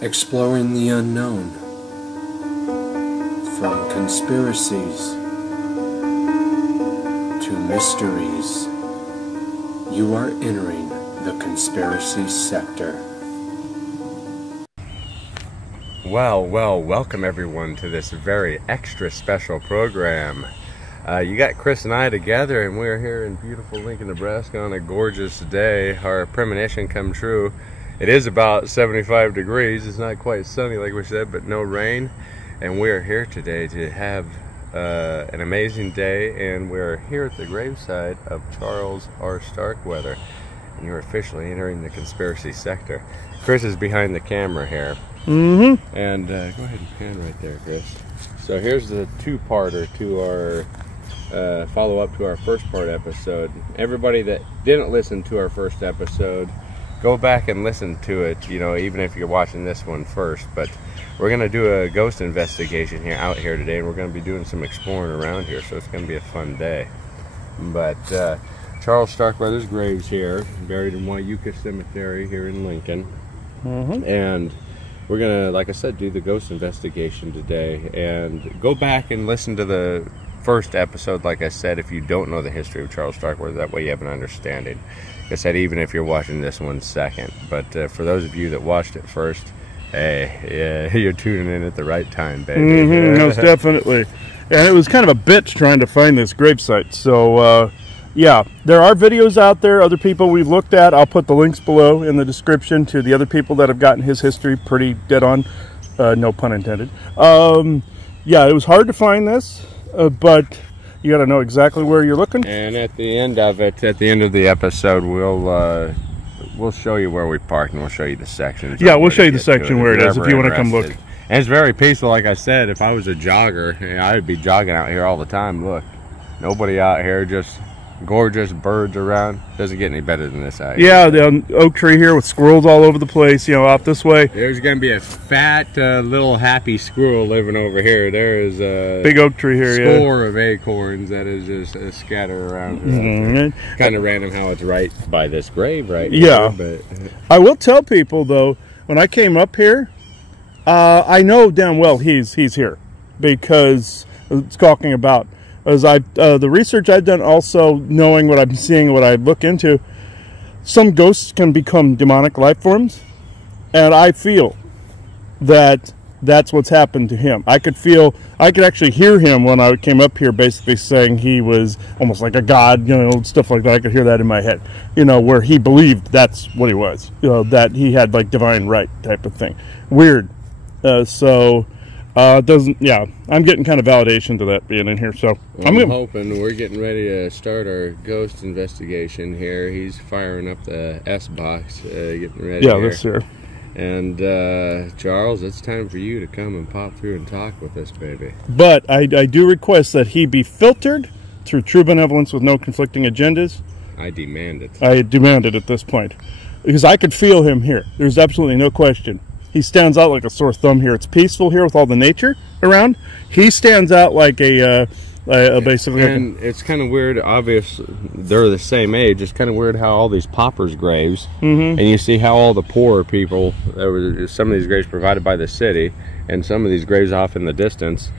Exploring the unknown. From conspiracies to mysteries, you are entering the conspiracy sector. Well, welcome everyone to this very extra special program. You got Chris and I together, and we're here in beautiful Lincoln, Nebraska on a gorgeous day. Our premonition come true. It is about 75 degrees. It's not quite sunny like we said, but no rain. And we're here today to have an amazing day, and we're here at the graveside of Charles R. Starkweather. And you're officially entering the conspiracy sector. Chris is behind the camera here. Mm-hmm. And go ahead and pan right there, Chris. So here's the two-parter to our follow-up to our first part episode. Everybody that didn't listen to our first episode, go back and listen to it, you know, even if you're watching this one first. But we're going to do a ghost investigation here out here today, and we're going to be doing some exploring around here, so it's going to be a fun day. But Charles Starkweather's grave's here, buried in Wyuka Cemetery here in Lincoln. Mm-hmm. And we're going to, like I said, do the ghost investigation today. And go back and listen to the first episode, like I said, if you don't know the history of Charles Starkweather. That way you have an understanding. Like I said, even if you're watching this one second. But for those of you that watched it first, hey, yeah, you're tuning in at the right time, baby. Mm-hmm, most definitely. And it was kind of a bitch trying to find this gravesite. So, yeah, there are videos out there, other people we've looked at. I'll put the links below in the description to the other people that have gotten his history pretty dead on. No pun intended. Yeah, it was hard to find this, but you got to know exactly where you're looking. And at the end of it, at the end of the episode, we'll show you where we parked, and we'll show you the sections. Yeah, we'll show you the section where it is if you want to come look. And it's very peaceful. Like I said, if I was a jogger, I'd be jogging out here all the time. Look, nobody out here, just gorgeous birds around. Doesn't get any better than this out here. Yeah, the oak tree here with squirrels all over the place, you know, out this way. There's going to be a fat little happy squirrel living over here. There is a big oak tree here, score of acorns that is just scattered around. Mm-hmm. Kind of random how it's right by this grave right yeah. Here, but I will tell people, though, when I came up here, I know damn well he's here, because it's talking about as the research I've done, also knowing what I'm seeing, what I look into, some ghosts can become demonic life forms, and I feel that that's what's happened to him. I could actually hear him when I came up here, basically saying he was almost like a god, you know, stuff like that. I could hear that in my head, you know, where he believed that's what he was, you know, that he had like divine right type of thing. Weird. Yeah, I'm getting kind of validation to that being in here, so I'm hoping. We're getting ready to start our ghost investigation here. He's firing up the S-box, getting ready. Yeah, this here. And Charles, it's time for you to come and pop through and talk with us, baby. But I do request that he be filtered through true benevolence with no conflicting agendas. I demand it. I demand it at this point, because I could feel him here. There's absolutely no question. He stands out like a sore thumb here. It's peaceful here with all the nature around. He stands out like basically. And it's kind of weird. Obviously, they're the same age. It's kind of weird how all these paupers' graves, and you see how all the poorer people. Some of these graves provided by the city, and some of these graves off in the distance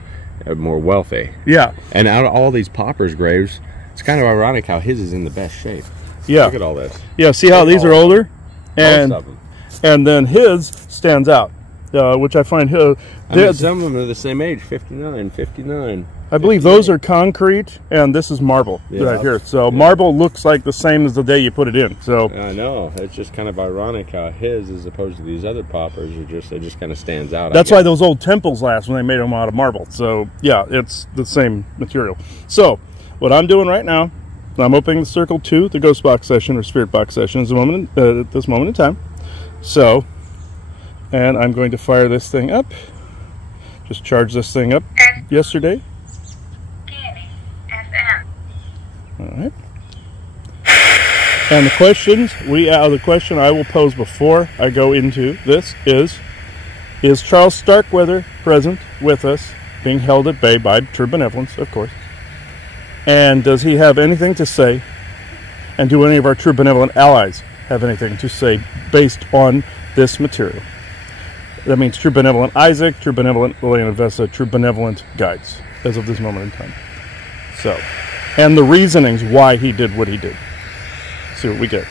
are more wealthy. Yeah. And out of all these paupers' graves, it's kind of ironic how his is in the best shape. Yeah. Look at all this. Yeah. See how these are older, most of them. And then his stands out, which I find some of them are the same age, 59. I believe those are concrete, and this is marble right here. So marble looks like the same as the day you put it in. So I know, it's just kind of ironic how his, as opposed to these other poppers, it just kind of stands out. That's why those old temples last when they made them out of marble. So yeah, it's the same material. So what I'm doing right now, I'm opening the circle 2, the ghost box session or spirit box session, at this moment in time. So, and I'm going to fire this thing up. Just charged this thing up yesterday. All right. And the question I will pose before I go into this is Charles Starkweather present with us, being held at bay by true benevolence, of course? And does he have anything to say? And do any of our true benevolent allies have anything to say based on this material? That means true benevolent Isaac, true benevolent Lilian and Vesta, true benevolent guides as of this moment in time. So, and the reasonings why he did what he did. See what we get.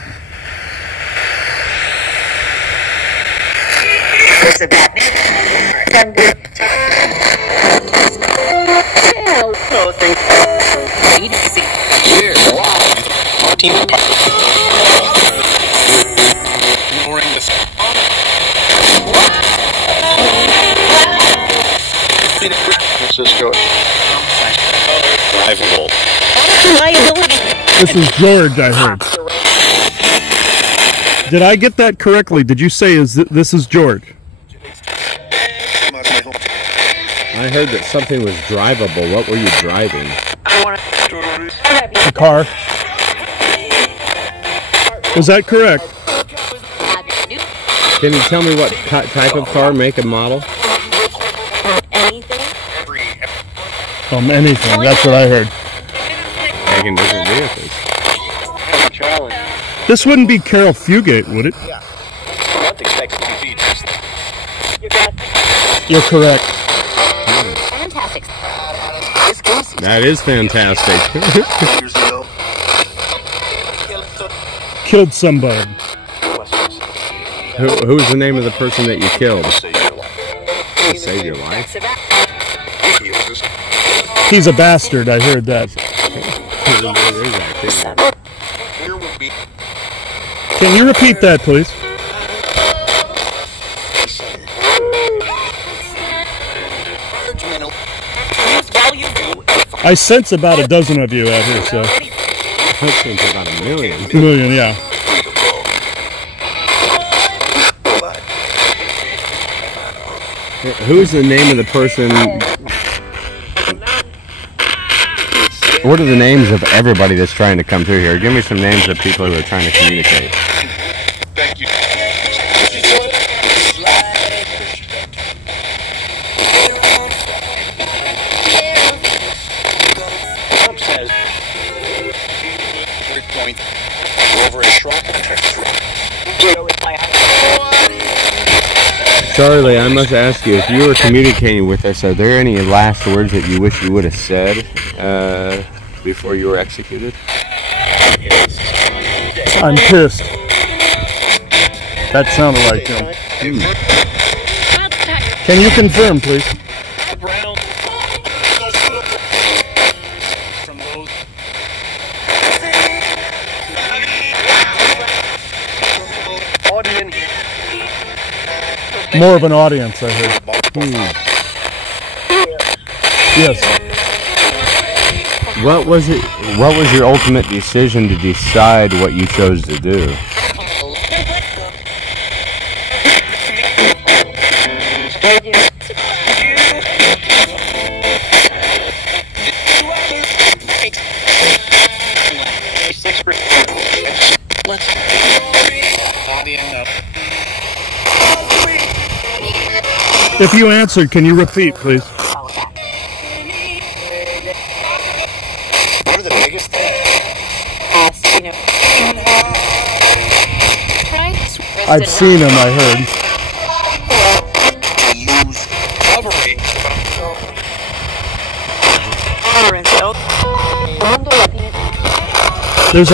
This is George, I heard. Did I get that correctly? Did you say this is George? I heard that something was drivable. What were you driving? A car. Was that correct? Can you tell me what type of car, make, and model? Anything. That's what I heard. Taking different vehicles. This wouldn't be Carol Fugate, would it? You're correct. Fantastic. That is fantastic. Killed somebody. Who's the name of the person that you killed? Saved your life? He's a bastard, I heard that. Can you repeat that, please? I sense about a dozen of you out here, so. I sense about a million. A million, yeah. Who's the name of the person? What are the names of everybody that's trying to come through here? Give me some names of people who are trying to communicate. Thank you. Charlie, I must ask you, if you were communicating with us, are there any last words that you wish you would have said before you were executed? I'm pissed. That sounded like him. Can you confirm, please? More of an audience, I heard. Yes. What was it? What was your ultimate decision to decide what you chose to do? If you answered, can you repeat, please? One of the biggest things. I've seen him, I heard. Lose recovery. There's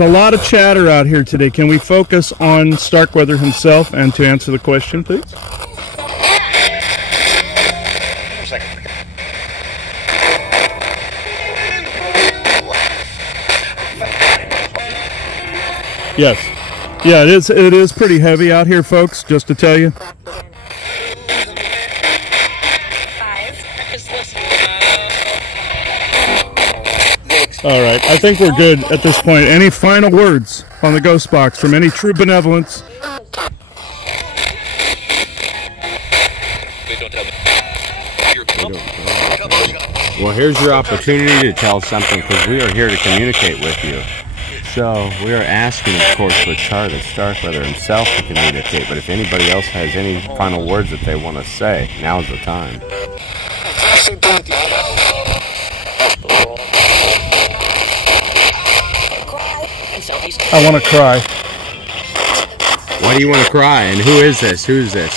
a lot of chatter out here today. Can we focus on Starkweather himself and to answer the question, please? Yes. Yeah, it is pretty heavy out here, folks, just to tell you. All right, I think we're good at this point. Any final words on the ghost box from any true benevolence? Well, here's your opportunity to tell something, because we are here to communicate with you. So we are asking, of course, for Charlie Starkweather himself to communicate, but if anybody else has any final words that they want to say, now's the time. I want to cry. Why do you want to cry? And who is this? Who's this?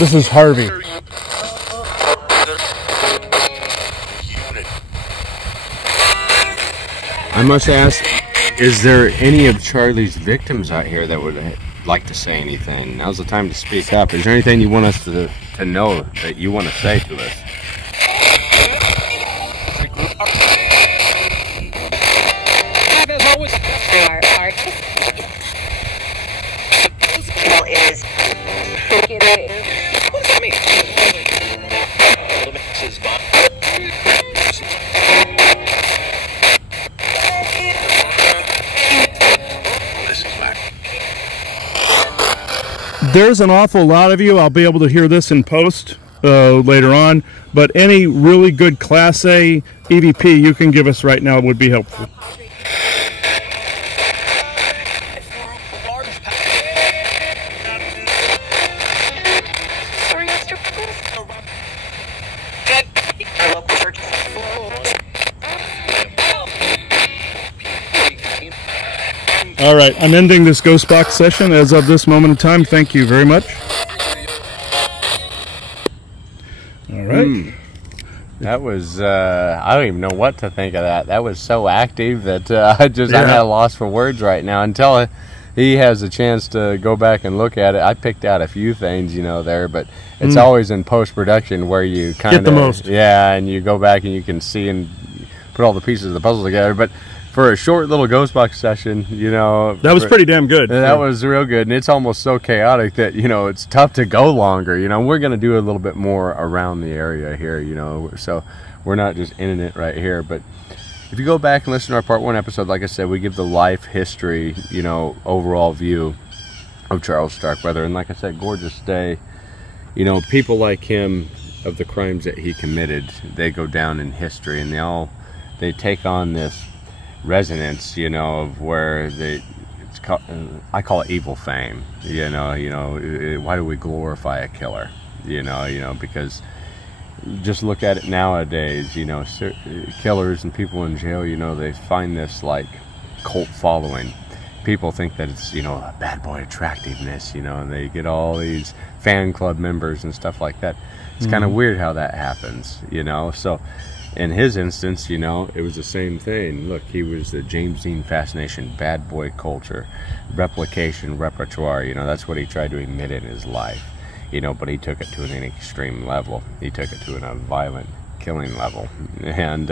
This is Harvey. I must ask, is there any of Charlie's victims out here that would like to say anything? Now's the time to speak up. Is there anything you want us to know that you want to say to us? What does that mean? There's an awful lot of you. I'll be able to hear this in post later on. But any really good Class A EVP you can give us right now would be helpful. All right, I'm ending this Ghost Box session as of this moment in time. Thank you very much. All right. That was, I don't even know what to think of that. That was so active that I'm at a loss for words right now. Until he has a chance to go back and look at it. I picked out a few things, there, but it's always in post-production where you kind of... Get the most. Yeah, and you go back and you can see and put all the pieces of the puzzle together. But for a short little Ghost Box session, that was pretty damn good. That was real good, and it's almost so chaotic that it's tough to go longer. We're going to do a little bit more around the area here. So we're not just in it right here. But if you go back and listen to our part 1 episode, like I said, we give the life history, overall view of Charles Starkweather, and like I said, gorgeous day. People like him, of the crimes that he committed, they go down in history, and they take on this resonance, of where I call it evil fame. Why do we glorify a killer? Because just look at it nowadays. Killers and people in jail. They find this like cult following. People think that it's a bad boy attractiveness. And they get all these fan club members and stuff like that. It's kind of weird how that happens. So. In his instance, it was the same thing. Look, he was the James Dean fascination, bad boy culture, replication, repertoire. That's what he tried to emit in his life. But he took it to an extreme level. He took it to a violent killing level. And,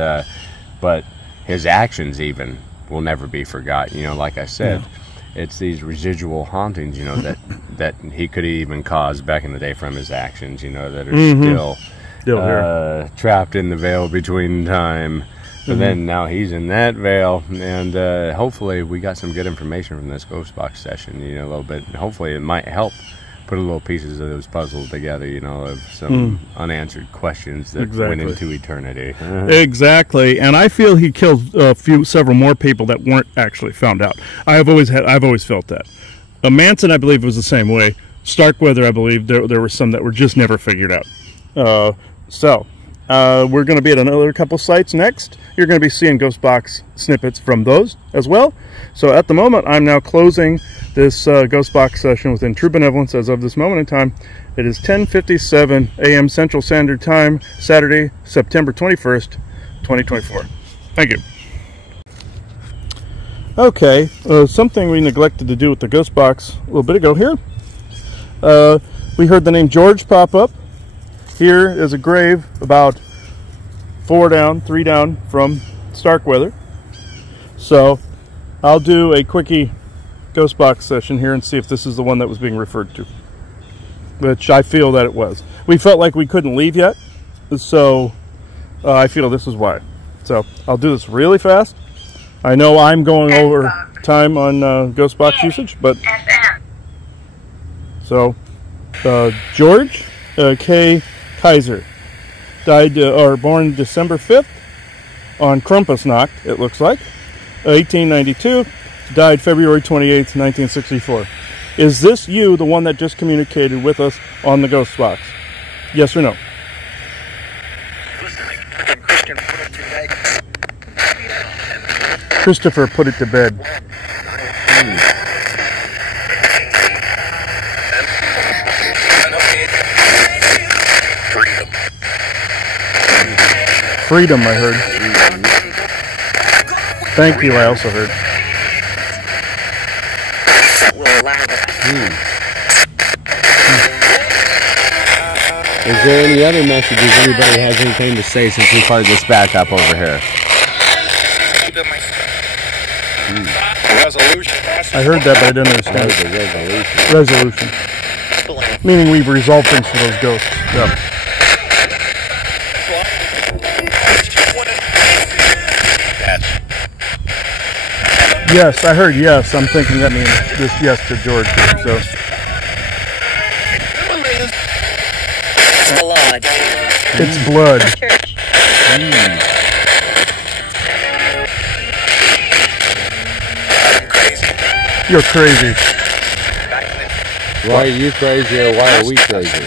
but his actions even will never be forgotten. Like I said, it's these residual hauntings, that he could even cause back in the day from his actions, that are still trapped in the veil between time. But then now he's in that veil, and hopefully we got some good information from this Ghost Box session, a little bit. Hopefully it might help put a little pieces of those puzzles together, of some unanswered questions that went into eternity. Exactly, and I feel he killed several more people that weren't actually found out. I've always felt that. Manson, I believe, was the same way. Starkweather, I believe, there were some that were just never figured out. We're going to be at another couple sites next. You're going to be seeing Ghost Box snippets from those as well. So at the moment, I'm now closing this Ghost Box session within True Benevolence as of this moment in time. It is 10:57 a.m. Central Standard Time, Saturday, September 21st, 2024. Thank you. Okay, something we neglected to do with the Ghost Box a little bit ago here. We heard the name George pop up. Here is a grave about 3 down from Starkweather. So I'll do a quickie Ghost Box session here and see if this is the one that was being referred to, which I feel that it was. We felt like we couldn't leave yet, so I feel this is why. So I'll do this really fast. I know I'm going over time on Ghost Box usage, but so George K. Kaiser died born December 5th on Krampusnacht, it looks like, 1892, died February 28th, 1964. Is this you, the one that just communicated with us on the Ghost Box? Yes or no? Christopher put it to bed. freedom, I heard. Thank you, I also heard. Is there any other messages anybody has anything to say since we fired this back up over here? I heard that, but I didn't understand it. Resolution. Meaning we've resolved things for those ghosts. Yeah. Yes, I heard yes. I'm thinking that means this yes to George. So. Blood. It's blood. You're crazy. Why are you crazy or why are we crazy?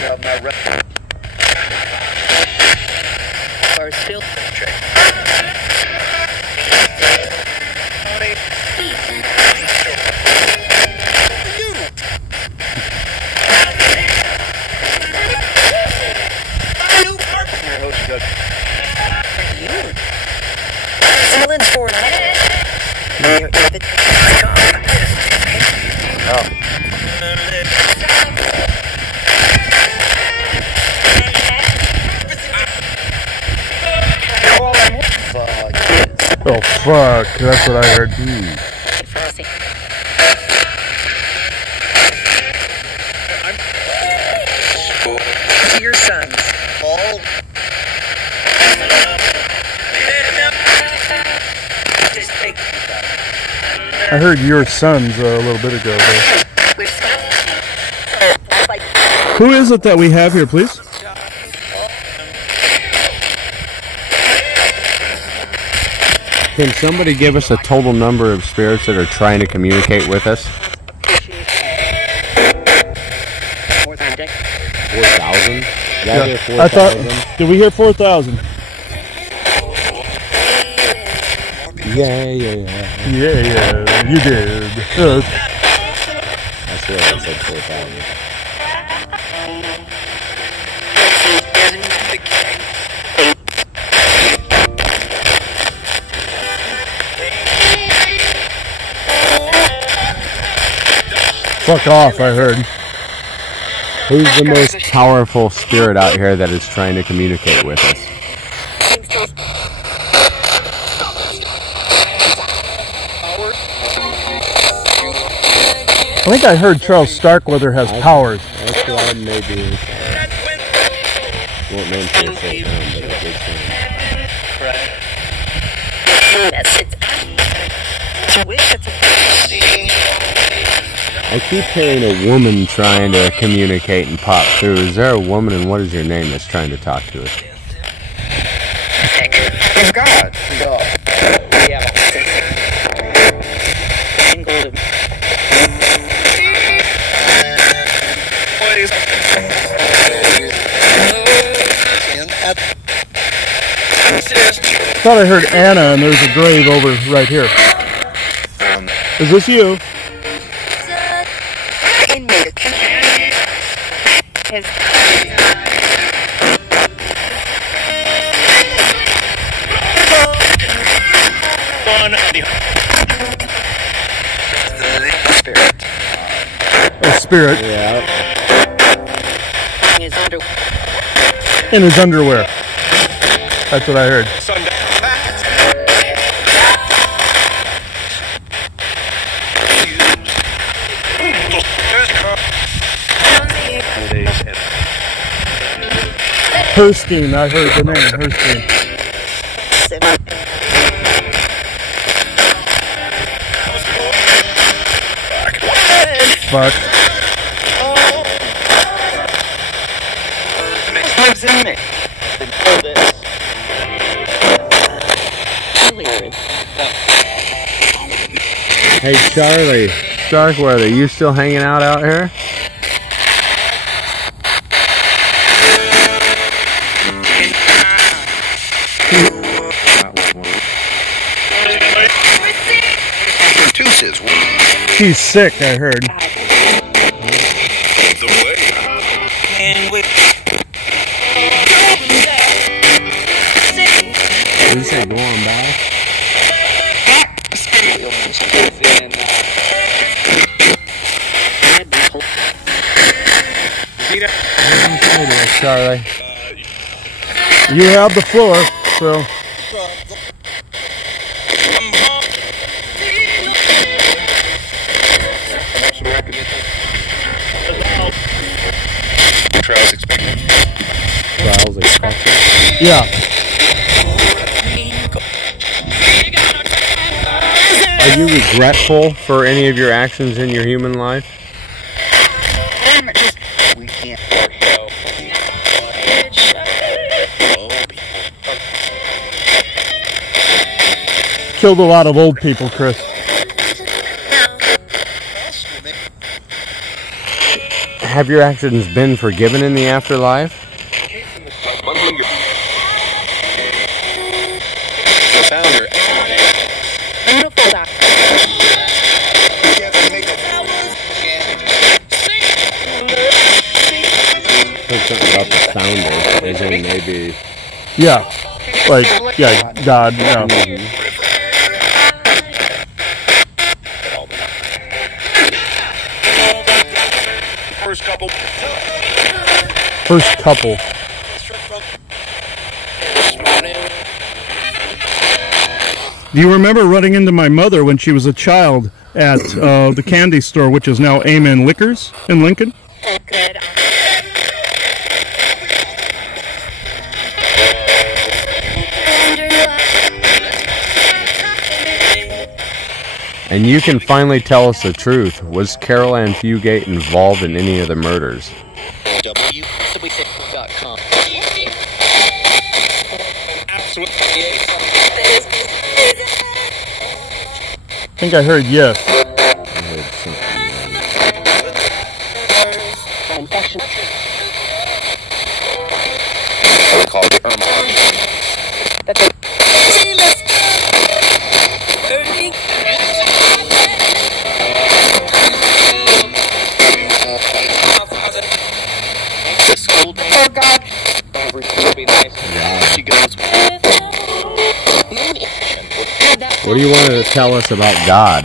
Oh fuck, that's what I heard. Your sons. I heard your sons a little bit ago. Who is it that we have here, please? Can somebody give us a total number of spirits that are trying to communicate with us? 4,000? Yeah. I thought, did we hear 4,000? Yeah. Yeah, you did. I swear I said 4,000. Fuck off, I heard. Who's the most powerful spirit out here that is trying to communicate with us? I think I heard Charles Starkweather has powers. That's what I may be. Won't mention it so down, but it is I keep hearing a woman trying to communicate and pop through. Is there a woman, and what is your name, that's trying to talk to us? God. I thought I heard Anna, and there's a grave over right here. Is this you? A spirit. Yeah. In his underwear. That's what I heard. Herstein, I heard the name, Herstein. Fuck. Hey Charlie, Starkweather, you still hanging out here? She's sick, I heard. Did you say go on back? Charlie. You have the floor, so. Trials expected. Trials expected. Yeah. Are you regretful for any of your actions in your human life? We can't. Killed a lot of old people, Chris. Have your actions been forgiven in the afterlife? Something about the founder, as in maybe. Yeah. Like, yeah, God, yeah. First couple. First couple. Do you remember running into my mother when she was a child at the candy store, which is now Amen Liquors in Lincoln? Good. And you can finally tell us the truth. Was Carol Ann Fugate involved in any of the murders? www.com. I think I heard yes. What do you want to tell us about God?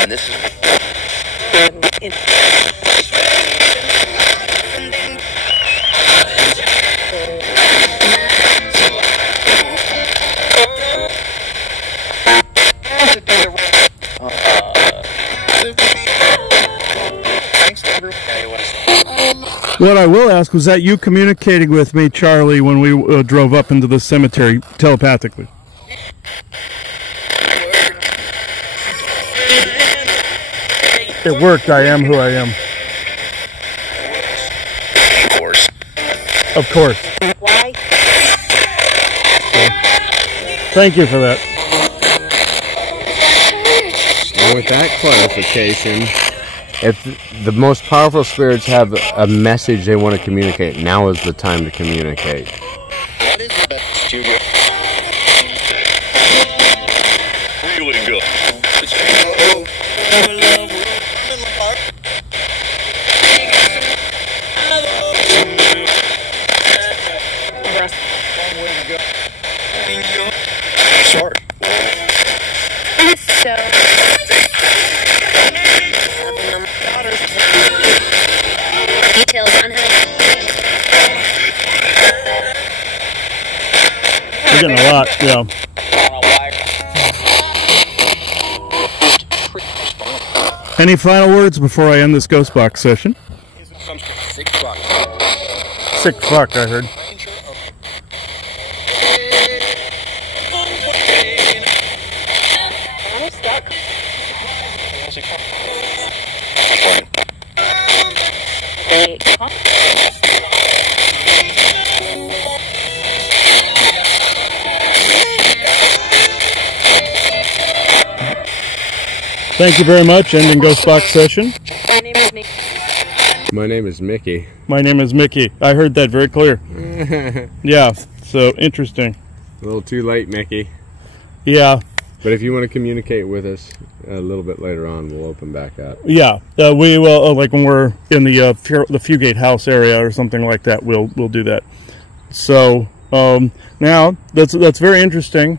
And this is What I will ask, was that you communicating with me, Charlie, when we drove up into the cemetery telepathically? It worked. I am who I am. of course. Of course. Why? Thank you for that. And with that clarification, if the most powerful spirits have a message they want to communicate, now is the time to communicate. What is the best studio? Really good. Sorry. So. Details on how. We're getting a lot, yeah. Any final words before I end this ghost box session? Sick fuck, I heard. Thank you very much. Ending ghost box session. My name is Mickey. My name is Mickey. My name is Mickey. I heard that very clear. Yeah, so interesting. A little too late, Mickey. Yeah. But if you want to communicate with us a little bit later on, we'll open back up. Yeah, we will. Like when we're in the Fugate House area or something like that, we'll do that. So now that's very interesting.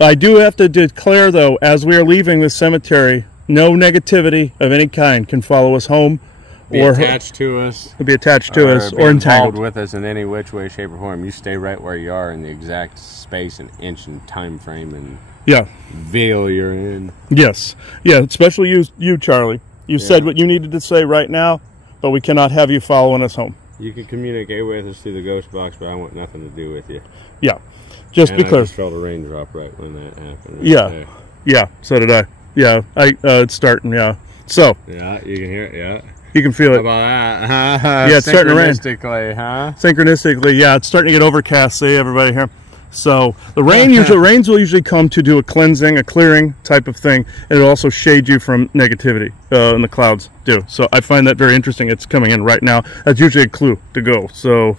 I do have to declare, though, as we are leaving this cemetery, no negativity of any kind can follow us home, or attached to us, be attached to us, be or involved entangled with us in any which way, shape, or form. You stay right where you are in the exact space and inch and time frame and veil you're in. Yes, yeah, especially you, Charlie. You said what you needed to say right now, but we cannot have you following us home. You can communicate with us through the ghost box, but I want nothing to do with you. Yeah, just and because. I just felt a raindrop right when that happened. Yeah, so did I. Yeah, it's starting. Yeah, so. Yeah, you can hear it. Yeah. You can feel it. How about that? Yeah, it's starting to rain. Synchronistically, huh? Synchronistically, yeah, it's starting to get overcast. See, everybody here. So the rains will usually come to do a cleansing, a clearing type of thing, and it'll also shade you from negativity, and the clouds do. So I find that very interesting. It's coming in right now. That's usually a clue to go. So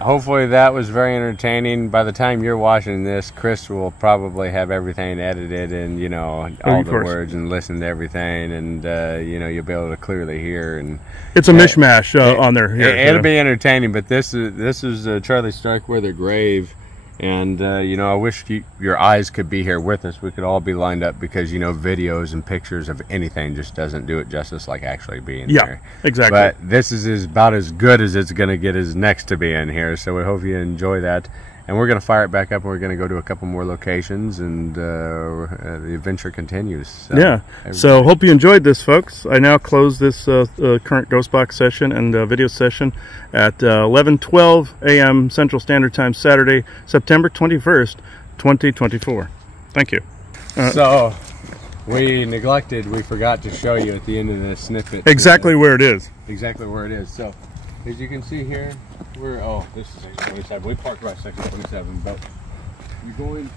hopefully that was very entertaining. By the time you're watching this, Chris will probably have everything edited and all the words and listen to everything, and you'll be able to clearly hear. And it's a mishmash on there. It'll be entertaining. But this is Charlie Starkweather grave, and I wish your eyes could be here with us. We could all be lined up, because videos and pictures of anything just doesn't do it justice like actually being here. Exactly. But this is about as good as it's going to get as next to being here. So we hope you enjoy that. And we're going to fire it back up, and we're going to go to a couple more locations, and the adventure continues. So, So hope you enjoyed this, folks. I now close this current Ghost Box session and video session at 11:12 a.m. Central Standard Time, Saturday, September 21st, 2024. Thank you. So we forgot to show you at the end of the snippet. Exactly where it is. Exactly where it is. So as you can see here, this is section 27. We parked right section 27, but you're going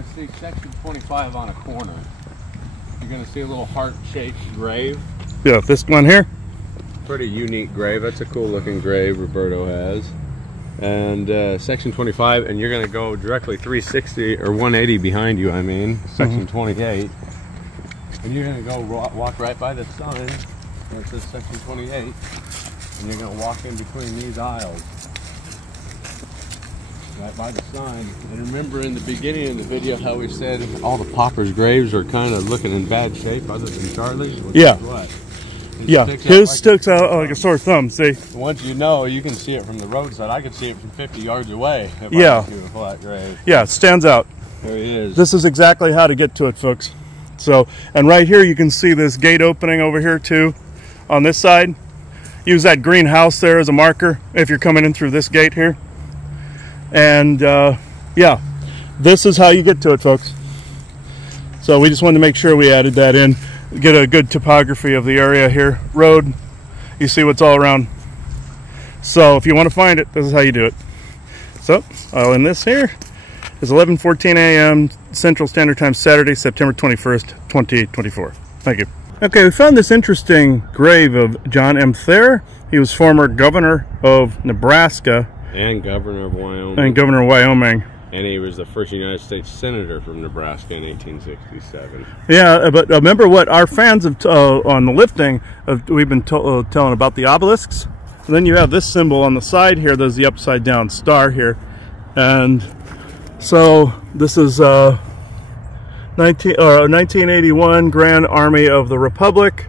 to see section 25 on a corner. You're going to see a little heart-shaped grave. Yeah, this one here. Pretty unique grave. That's a cool looking grave Roberto has. And section 25, and you're going to go directly 360 or 180 behind you, section 28. And you're going to go walk right by the sign that says section 28, and you're going to walk in between these aisles right by the sign. And remember in the beginning of the video how we said all the paupers' graves are kind of looking in bad shape other than Charlie's? His sticks out like a sore thumb, see? Once you can see it from the roadside. I could see it from 50 yards away if I went to a flat grave. Yeah, it stands out. There he is. This is exactly how to get to it, folks. So, and right here you can see this gate opening over here too on this side. Use that green house there as a marker if you're coming in through this gate here. And yeah, this is how you get to it, folks. So we just wanted to make sure we added that in, get a good topography of the area here. Road, you see what's all around. So if you want to find it, this is how you do it. So I'll end this here. It's 11:14 a.m. Central Standard Time, Saturday, September 21st, 2024. Thank you. Okay, we found this interesting grave of John M. Thayer. He was former governor of Nebraska. And governor of Wyoming. And he was the first United States senator from Nebraska in 1867. Yeah, but remember what our fans have on the lifting, we've been telling about the obelisks. And then you have this symbol on the side here. There's the upside down star here. And so this is 1981 Grand Army of the Republic,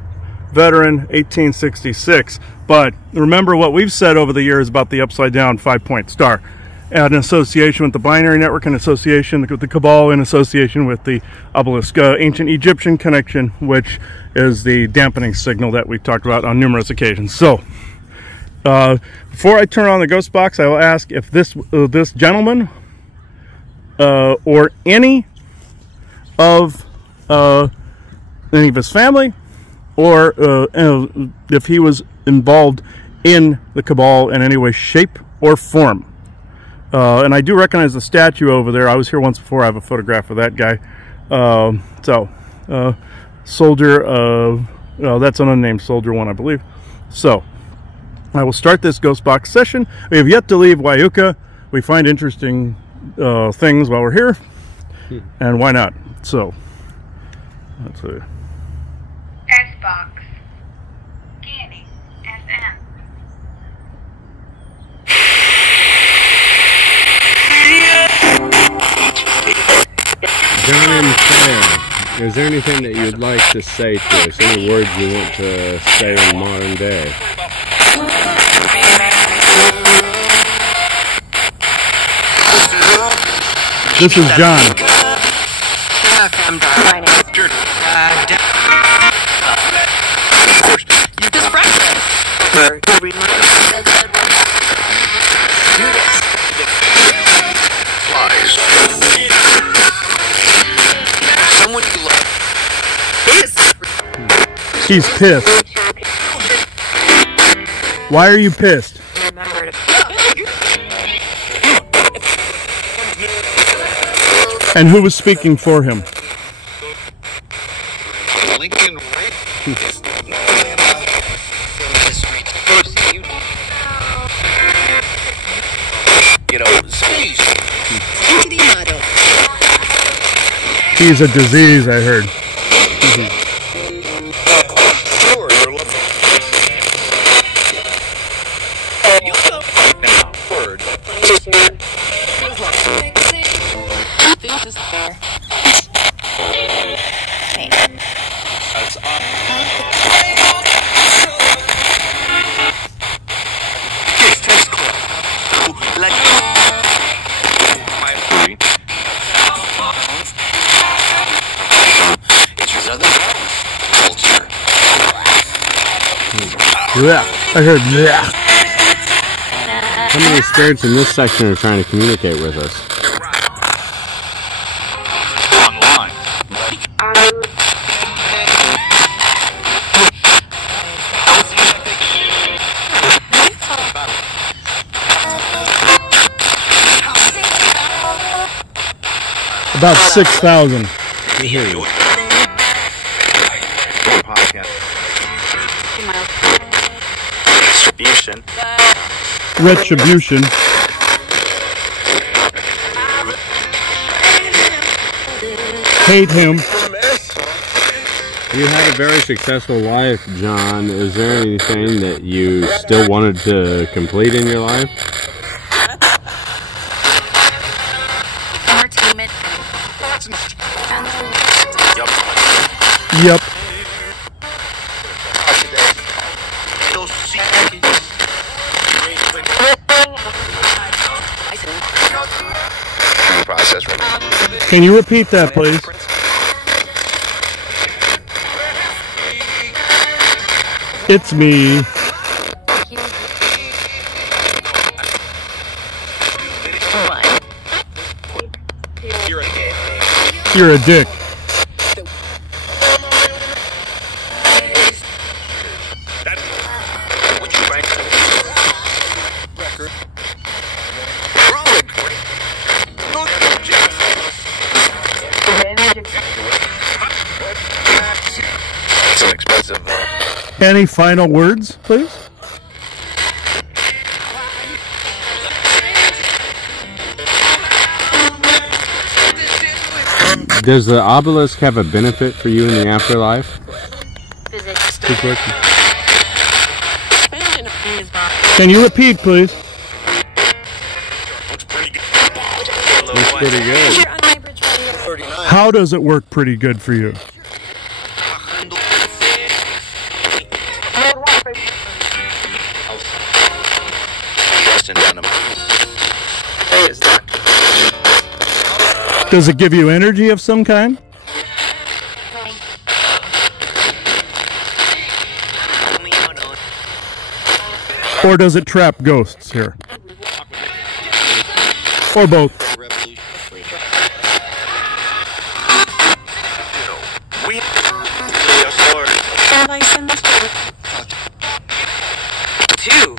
veteran, 1866. But remember what we've said over the years about the upside down 5-point star, and in association with the binary network, in association with the Cabal, in association with the obelisk, ancient Egyptian connection, which is the dampening signal that we talked about on numerous occasions. So before I turn on the ghost box, I will ask if this gentleman or any of his family, or if he was involved in the Cabal in any way, shape, or form. And I do recognize the statue over there. I was here once before. I have a photograph of that guy. Soldier, that's an unnamed soldier one, I believe. So, I will start this ghost box session. We have yet to leave Wyuka. We find interesting things while we're here, and why not? So, let's see. S-Box. Scanning. SM. John and Claire, is there anything that you'd like to say to us? Any words you want to say in modern day? This is John. He's pissed. Why are you pissed? And who was speaking for him? Lincoln He's a disease, I heard. Yeah, I heard yeah. How many spirits in this section are trying to communicate with us? online. About 6,000. Retribution. Hate him. You had a very successful life, John. Is there anything that you still wanted to complete in your life? Entertainment. Yep. Process right. Can you repeat that, please? It's me. You're a dick. It's an expensive. Any final words, please? Does the obelisk have a benefit for you in the afterlife? Physics. Good question. Can you repeat, please? That's pretty good. How does it work pretty good for you? Does it give you energy of some kind? Or does it trap ghosts here? Or both? Two.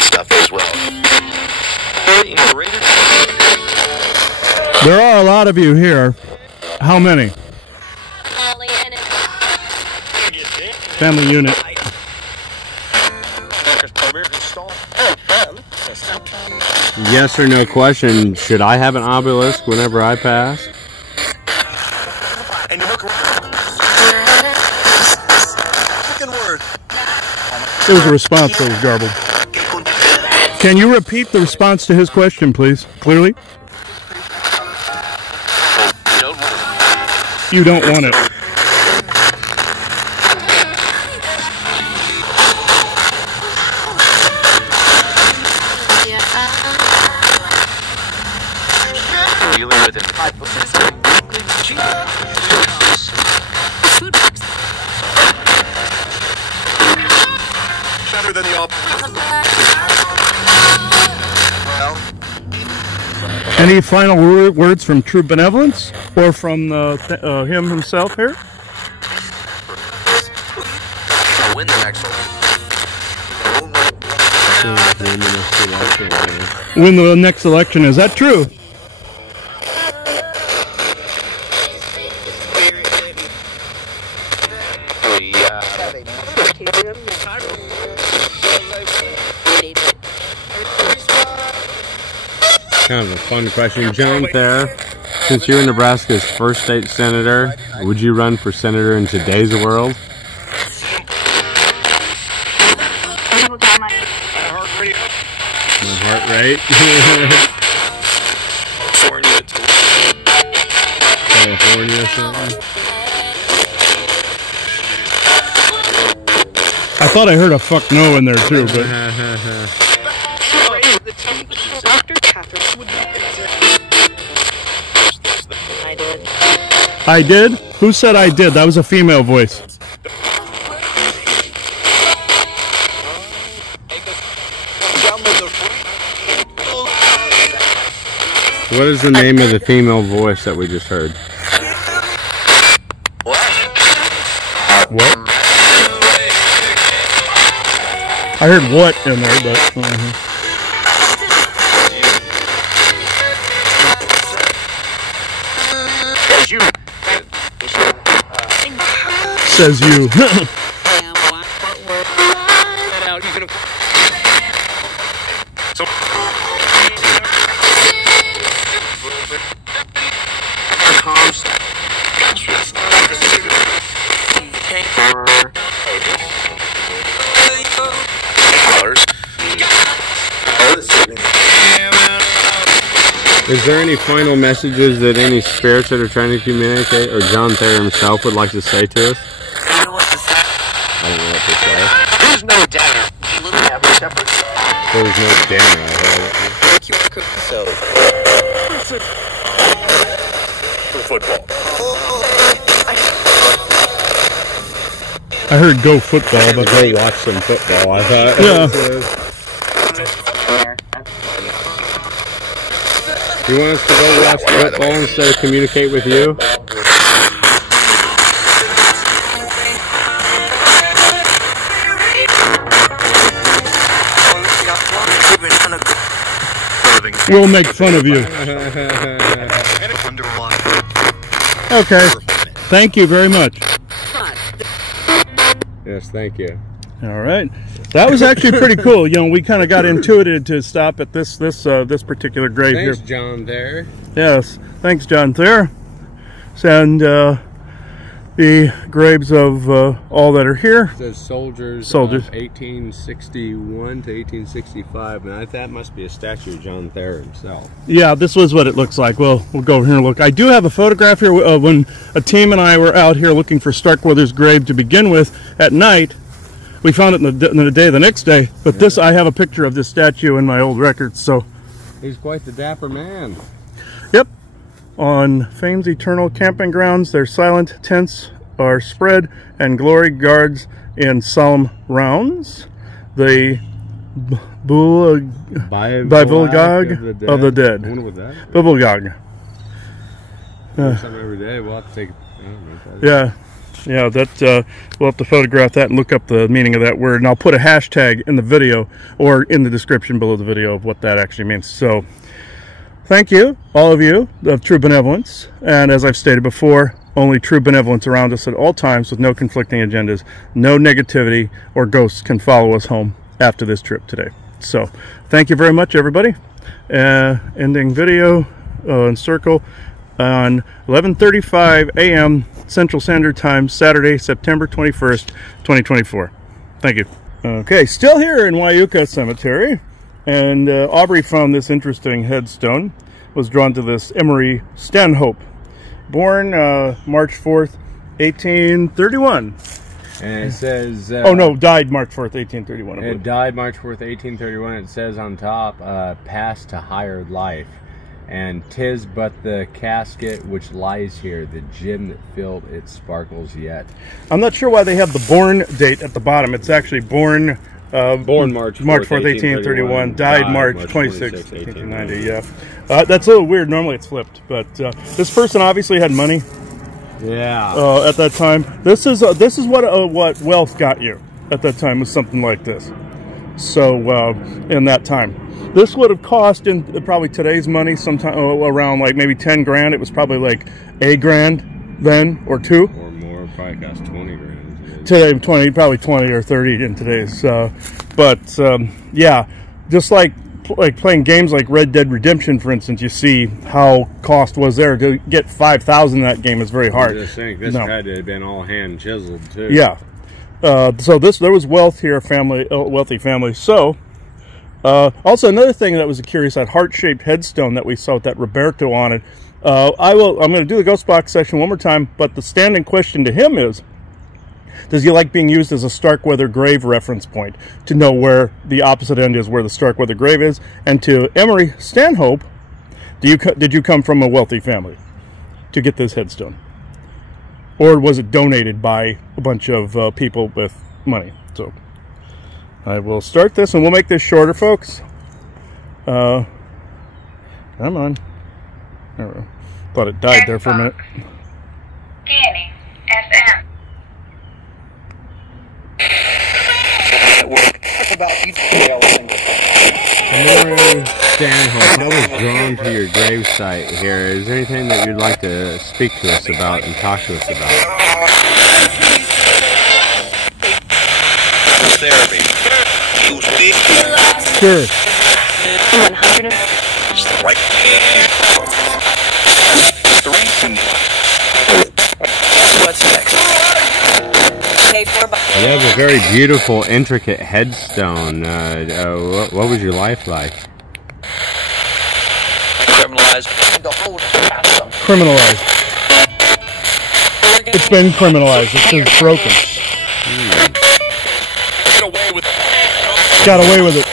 Stuff as well. There are a lot of you here. How many? Family unit. Yes or no question, should I have an obelisk whenever I pass? And you look around. Word. There was a response that was garbled. Can you repeat the response to his question, please? Clearly? You don't want it. Better than the Any final words from True Benevolence or from him himself here? Win the next one. Win the next election. Is that true? Kind of a fun question. John Thayer, since you're Nebraska's first state senator, would you run for senator in today's world? My heart rate? California or something? I thought I heard a fuck no in there too, but I did? Who said I did? That was a female voice. What is the name of the female voice that we just heard? What? I heard what in there, but says you. Is there any final messages that any spirits that are trying to communicate, or John Thayer himself would like to say to us? I don't know what to say. I don't know what to say. There's no dinner. There's no dinner. So. For football. I heard go football, but Go watch some football, I thought. Yeah. You want us to go watch football instead of communicate with you? we'll make fun of you. Okay. Thank you very much. Yes, thank you. All right. That was actually pretty cool. You know, we kind of got intuited to stop at this particular grave here. Thanks, John Thayer. Yes. Thanks, John Thayer. And the graves of all that are here. It says soldiers. Soldiers. 1861 to 1865. Now that must be a statue of John Thayer himself. Yeah, this was what it looks like. Well, we'll go over here and look. I do have a photograph here of when a team and I were out here looking for Starkweather's grave to begin with at night. We found it in the day the next day. But yeah. This, I have a picture of this statue in my old records. So he's quite the dapper man. Yep. On Fame's eternal camping grounds, their silent tents are spread, and glory guards in solemn rounds. The Bivulgog of the dead. I wonder what that is. Bivulgog. Something every day. We'll have to take. Yeah. Yeah, that we'll have to photograph that and look up the meaning of that word, and I'll put a hashtag in the video or in the description below the video of what that actually means. So thank you, all of you, of True Benevolence, and as I've stated before, only true benevolence around us at all times with no conflicting agendas, no negativity, or ghosts can follow us home after this trip today. So, thank you very much, everybody. Ending video in circle on 11:35 a.m. Central Standard Time, Saturday, September 21st, 2024. Thank you. Okay, still here in Wyuka Cemetery, and Aubrey found this interesting headstone. Was drawn to this Emery Stanhope, born March 4th, 1831. And it says... oh no, died March 4th, 1831. It died March 4th, 1831. It says on top, passed to higher life. And 'tis but the casket which lies here, the gem that filled its sparkles yet. I'm not sure why they have the born date at the bottom. It's actually born March 4th, 1831, died March 26th, 1890. Yeah, that's a little weird. Normally it's flipped, but this person obviously had money. Yeah. At that time, this is what wealth got you at that time, was something like this. So in that time, this would have cost in probably today's money sometime around like maybe 10 grand. It was probably like a grand then, or two. Or more. Probably cost 20 grand. Today, probably 20 or 30 in today's. Yeah, just like playing games like Red Dead Redemption, for instance, you see how cost was there. To get 5,000 in that game is very hard. I just think this had to have been all hand chiseled too. Yeah. So there was wealth here, wealthy family. So also another thing that was curious, that heart-shaped headstone that we saw with that Roberto on it. I'm going to do the ghost box section one more time, but the standing question to him is, does he like being used as a Starkweather grave reference point to know where the opposite end is, where the Starkweather grave is? And to Emery Stanhope, did you come from a wealthy family to get this headstone? Or was it donated by a bunch of people with money? So I will start this, and we'll make this shorter, folks. Come on. Thought it died there for a minute. Scanning. SM. Emery Stanhope, I was drawn to your gravesite here. Is there anything that you'd like to speak to us about and talk to us about? Therapy. You speak. Sure. 100. Right. What's next? You have a very beautiful, intricate headstone. What was your life like? Criminalized. Criminalized. It's been criminalized. It's just broken. Get away with it. Got away with it.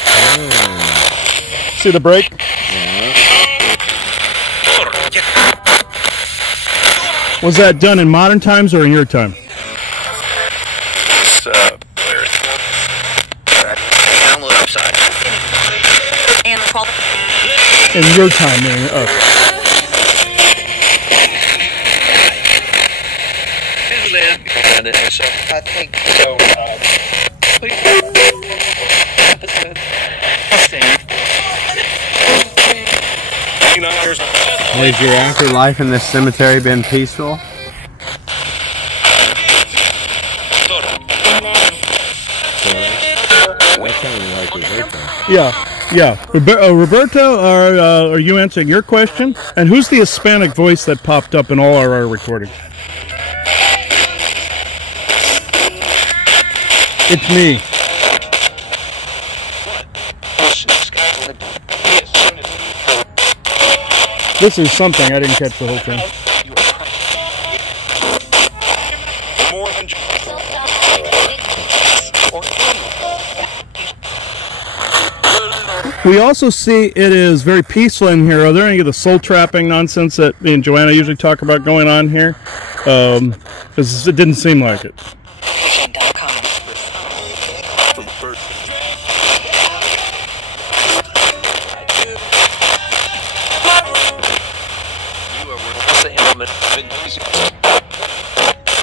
See the break? Was that done in modern times or in your time? Download upside. In your time, meaning us. I think so. Has your afterlife in this cemetery been peaceful? Yeah. Roberto, are you answering your question? And who's the Hispanic voice that popped up in all our recordings? It's me. This is something. I didn't catch the whole thing. We also see it is very peaceful in here. Are there any of the soul trapping nonsense that me and Joanna usually talk about going on here? Because it didn't seem like it.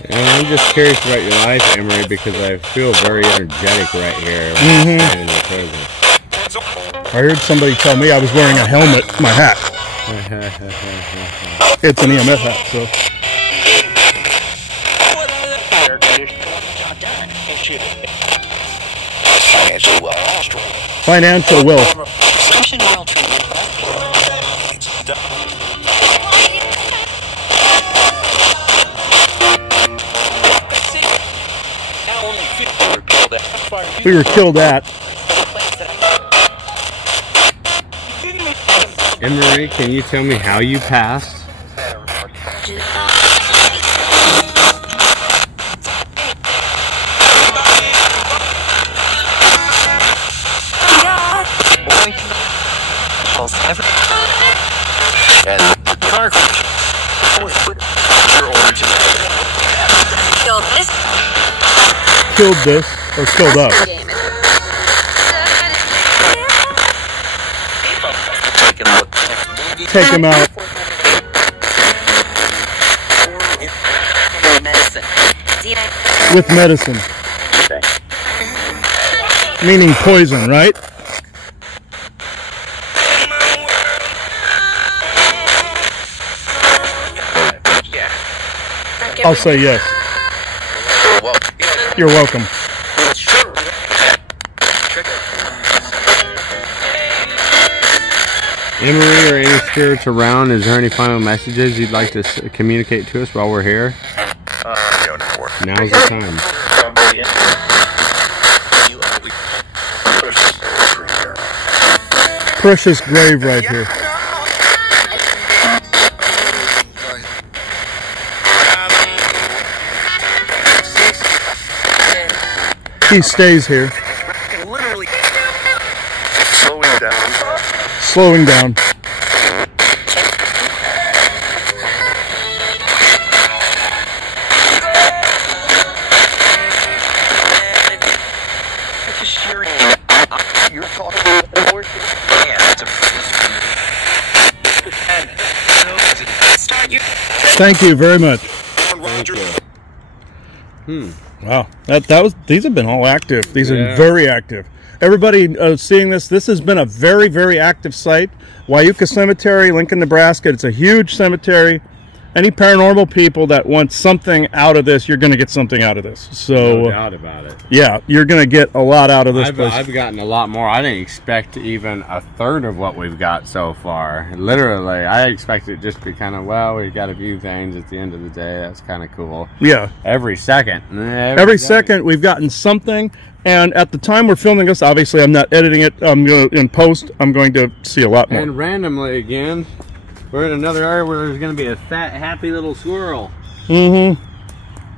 And I'm just curious about your life, Emery, because I feel very energetic right here in your presence. I heard somebody tell me I was wearing a helmet, my hat. It's an EMF hat, so. air conditioning. Job done. Financial well. Financial will. Prescription oil treatment. We were killed at. Emery, can you tell me how you passed? Killed this, or killed us. Take him out. With medicine. Meaning poison, right? I'll say yes. You're welcome. Emery, or any spirits around, is there any final messages you'd like to communicate to us while we're here? Now's the time. Precious grave right here. He stays here. Literally slowing down. Slowing down. Thank you very much. Wow, these have been all active. These are very active. Everybody seeing this has been a very, very active site. Wyuka Cemetery, Lincoln, Nebraska. It's a huge cemetery. Any paranormal people that want something out of this, you're going to get something out of this. So, no doubt about it. Yeah, you're going to get a lot out of this place. I've gotten a lot more. I didn't expect even a third of what we've got so far. Literally, I expected it just to be kind of, well, we got a few things at the end of the day. That's kind of cool. Yeah. Every second. Every second we've gotten something. And at the time we're filming this, obviously I'm not editing it. I'm going to, in post, I'm going to see a lot more. And randomly again, we're in another area where there's going to be a fat, happy little squirrel. Mm-hmm.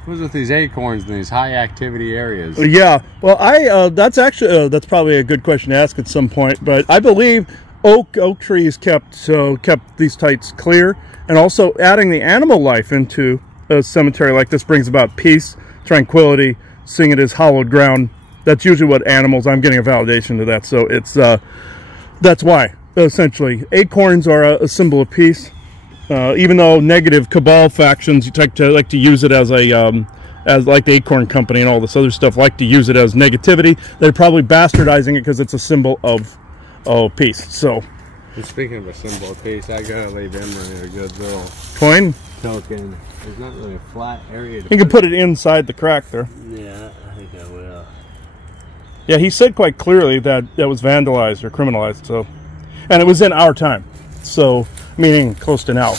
What's with these acorns in these high activity areas? Yeah, well, that's actually that's probably a good question to ask at some point. But I believe oak trees kept these sites clear, and also adding the animal life into a cemetery like this brings about peace, tranquility, seeing it as hallowed ground. That's usually what animals. I'm getting a validation to that, so it's that's why. Essentially, acorns are a symbol of peace. Even though negative cabal factions like to use it as like the Acorn Company and all this other stuff like to use it as negativity, they're probably bastardizing it because it's a symbol of peace. So, and speaking of a symbol of peace, I gotta leave Emery a good little coin token. There's not really a flat area. You can put it inside the crack there. Yeah, I think I will. Yeah, he said quite clearly that it was vandalized or criminalized. So. And it was in our time, so meaning close to now.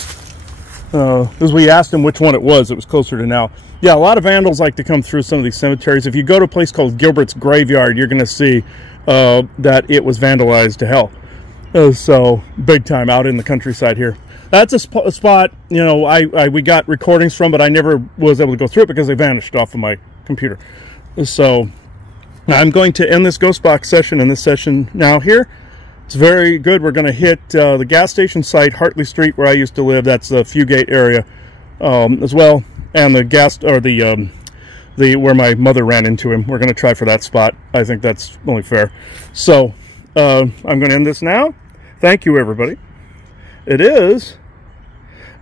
As we asked him which one it was closer to now. Yeah, a lot of vandals like to come through some of these cemeteries. If you go to a place called Gilbert's Graveyard, you're going to see that it was vandalized to hell. So big time out in the countryside here. That's a spot, you know, we got recordings from, but I never was able to go through it because they vanished off of my computer. So I'm going to end this ghost box session and this session now here. It's very good. We're going to hit the gas station site, Hartley Street, where I used to live. That's the Fugate area as well, and the gas or the where my mother ran into him. We're going to try for that spot. I think that's only fair. So I'm going to end this now. Thank you, everybody. It is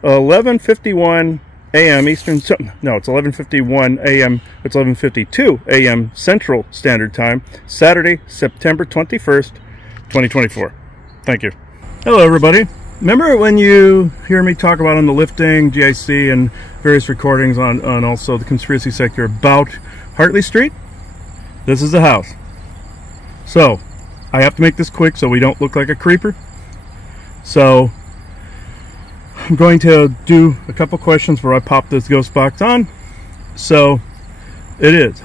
11:51 a.m. Eastern. No, it's 11:51 a.m. It's 11:52 a.m. Central Standard Time. Saturday, September 21st. 2024. Thank you. Hello, everybody. Remember when you hear me talk about on the lifting, GIC, and various recordings on also the conspiracy sector about Hartley Street? This is the house. So, I have to make this quick so we don't look like a creeper. So, I'm going to do a couple questions before I pop this ghost box on. So, it is.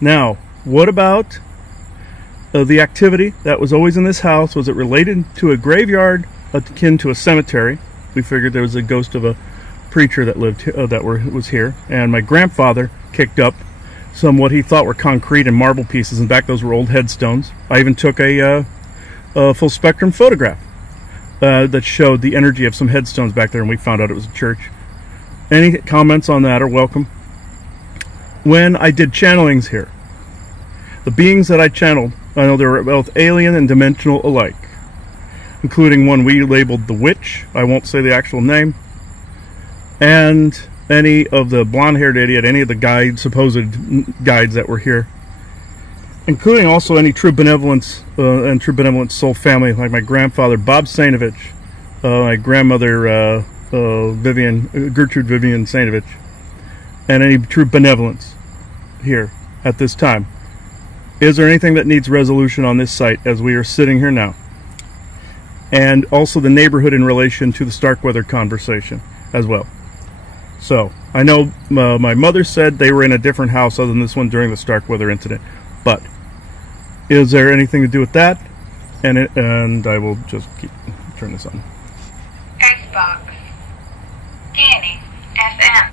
Now, what about the activity that was always in this house? Was it related to a graveyard akin to a cemetery? We figured there was a ghost of a preacher that lived was here, and my grandfather kicked up some what he thought were concrete and marble pieces. In fact, those were old headstones. I even took a full spectrum photograph that showed the energy of some headstones back there, and we found out it was a church. Any comments on that are welcome. When I did channelings here, the beings that I channeled, I know they were both alien and dimensional alike, including one we labeled the witch. I won't say the actual name. And any of the blonde-haired idiot, any of the guides, supposed guides that were here, including also any true benevolence and true benevolent soul family, like my grandfather Bob Sainovich, my grandmother Gertrude Vivian Sainovich, and any true benevolence here at this time. Is there anything that needs resolution on this site as we are sitting here now? And also the neighborhood in relation to the Starkweather conversation as well. So, I know my mother said they were in a different house other than this one during the Starkweather incident. But, is there anything to do with that? And I will just turn this on. Xbox. Danny. FM.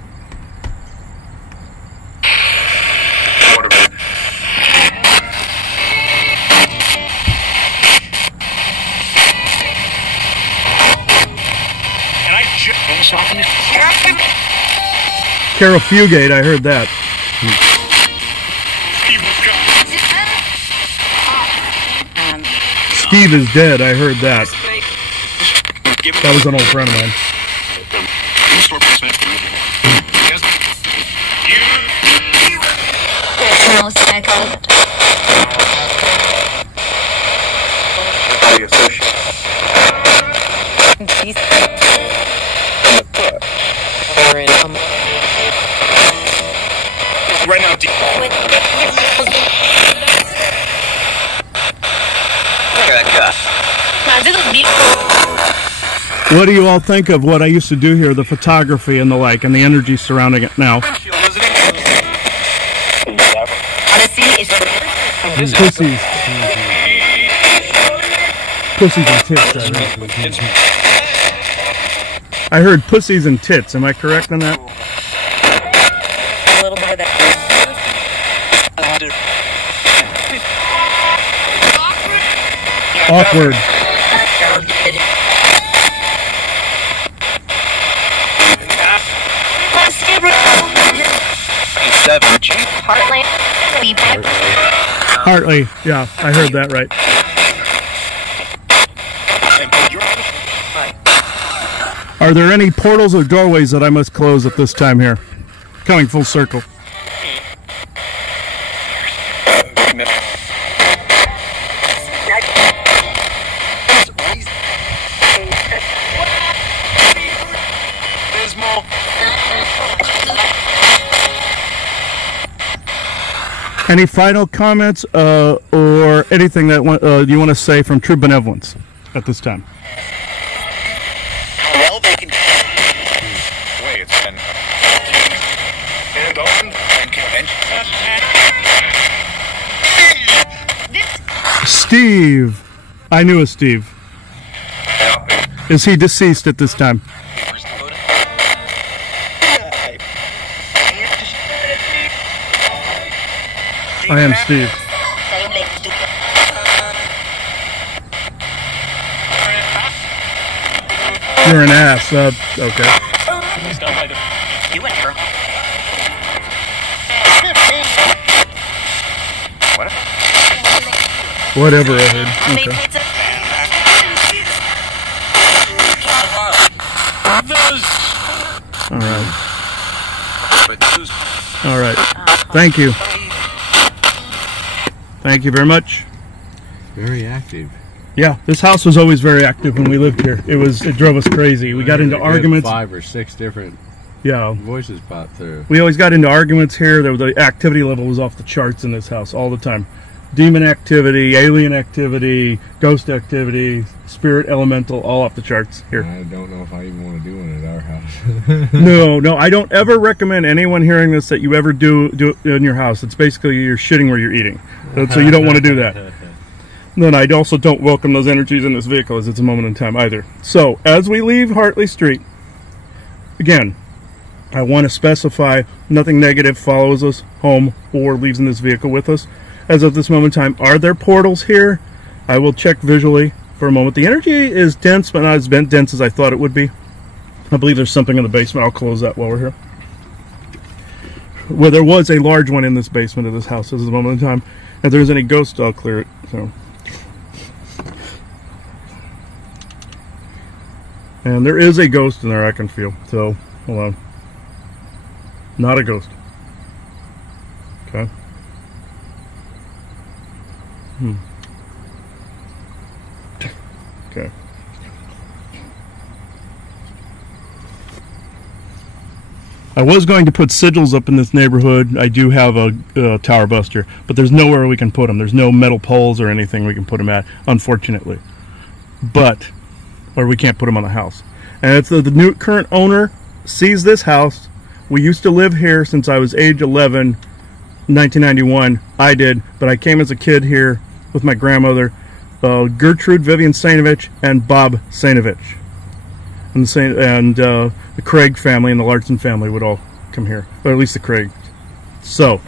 Carol Fugate, I heard that. Steve is dead, I heard that. That was an old friend of mine. Right now, what do you all think of what I used to do here, the photography and the like, and the energy surrounding it now? Pussies. Pussies and tits, I heard pussies and tits, am I correct on that? A little bit of that. Awkward. Hartley, yeah, I heard that right. Are there any portals or doorways that I must close at this time here? Coming full circle. Any final comments or anything that you want to say from True Benevolence at this time? well, they can. The way it's been. And on and convention. Steve. I knew a Steve. Is he deceased at this time? I am Steve. You're an ass. Okay. Whatever I heard. Okay. All right. Thank you. Thank you very much. Very active. Yeah, this house was always very active when we lived here. It drove us crazy. We got into arguments. 5 or 6 different voices popped through. We always got into arguments here. The activity level was off the charts in this house all the time. Demon activity, alien activity, ghost activity, spirit elemental, all off the charts here. I don't know if I even want to do one at our house. No, I don't ever recommend anyone hearing this that you ever do it in your house. It's basically you're shitting where you're eating. So you don't want to do that. Then I also don't welcome those energies in this vehicle as it's a moment in time either. So as we leave Hartley Street, again, I want to specify nothing negative follows us home or leaves in this vehicle with us. As of this moment in time, are there portals here? I will check visually for a moment. The energy is dense, but not as dense as I thought it would be. I believe there's something in the basement. I'll close that while we're here. Well, there was a large one in this basement of this house at this moment in time. If there's any ghosts, I'll clear it. So, and there is a ghost in there I can feel. So, hold on. Not a ghost. Okay. Okay. I was going to put sigils up in this neighborhood. I do have a tower buster, but there's nowhere we can put them. There's no metal poles or anything we can put them at, unfortunately. Or we can't put them on the house. And if the new current owner sees this house, we used to live here since I was age 11, 1991. I did, but I came as a kid here with my grandmother, Gertrude Vivian Sainovich and Bob Sainovich. And the Craig family and the Larson family would all come here, or at least the Craig. So,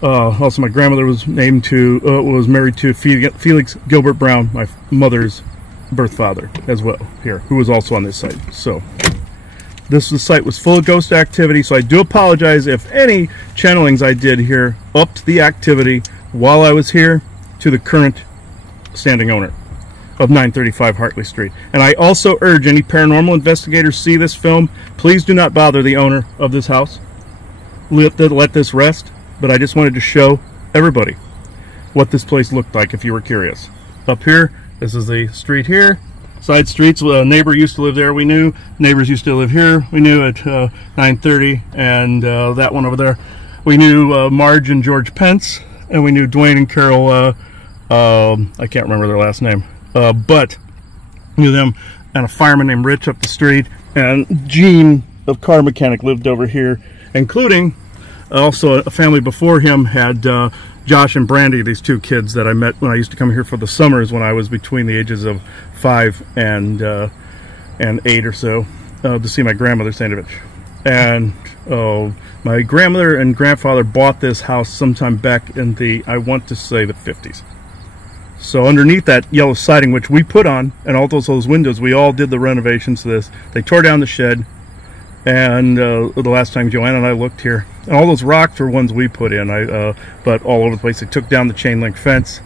also my grandmother was married to Felix Gilbert Brown, my mother's birth father, as well here, who was also on this site. So, this site was full of ghost activity. So I do apologize if any channelings I did here upped the activity while I was here to the current standing owner of 935 Hartley Street. And I also urge any paranormal investigators see this film, please do not bother the owner of this house. Let this rest. But I just wanted to show everybody what this place looked like if you were curious. Up here, this is the street here. Side streets, a neighbor used to live there, we knew. Neighbors used to live here, we knew at 930. And that one over there, we knew Marge and George Pence. And we knew Dwayne and Carol, I can't remember their last name, but knew them, and a fireman named Rich up the street, and Gene, a car mechanic, lived over here, including also a family before him had Josh and Brandy, these 2 kids that I met when I used to come here for the summers when I was between the ages of 5 and 8 or so, to see my grandmother, Sainovich. And my grandmother and grandfather bought this house sometime back in the, I want to say, the 50s. So underneath that yellow siding, which we put on, and all those windows, we all did the renovations to this. They tore down the shed, and the last time Joanna and I looked here, and all those rocks were ones we put in, but all over the place. They took down the chain link fence.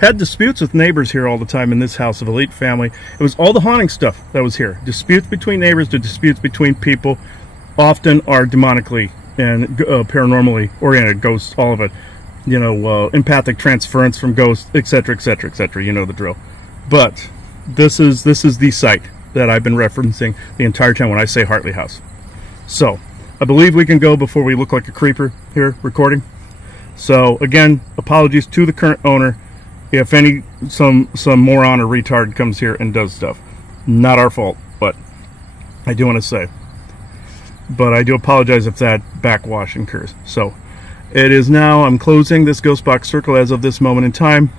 Had disputes with neighbors here all the time in this house of elite family. It was all the haunting stuff that was here. Disputes between neighbors, disputes between people, often are demonically and paranormally oriented, ghosts, all of it. You know, empathic transference from ghosts, etc., etc., etc. You know the drill. But this is the site that I've been referencing the entire time when I say Hartley House. So I believe we can go before we look like a creeper here recording. So again, apologies to the current owner if some moron or retard comes here and does stuff. Not our fault, but I do want to say. But I do apologize if that backwash occurs. So it is now, I'm closing this ghost box circle as of this moment in time.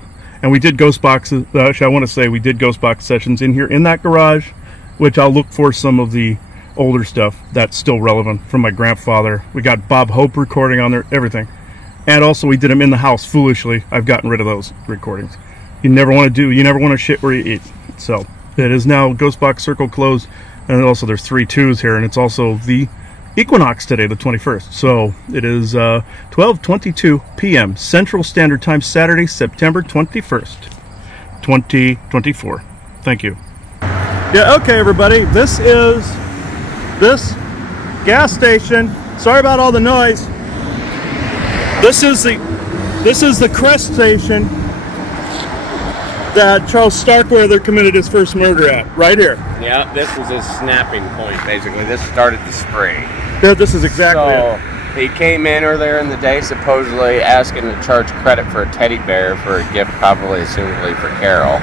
And we did ghost boxes, actually I want to say we did ghost box sessions in here in that garage, which I'll look for some of the older stuff that's still relevant from my grandfather. We got Bob Hope recording on there, everything. And also we did them in the house foolishly. I've gotten rid of those recordings. You never want to shit where you eat. So it is now ghost box circle closed. And also there's 3 2s here, and it's also the equinox today, the 21st. So it is 12:22 p.m. Central Standard Time, Saturday, September 21st, 2024. Thank you. Yeah, okay, everybody. This is this gas station. Sorry about all the noise. This is the Crest station. that Charles Starkweather committed his first murder at, right here. Yeah, this was his snapping point, basically. This started the spree. Yeah, this is exactly it. He came in earlier in the day, supposedly asking to charge credit for a teddy bear for a gift, probably assumably for Carol.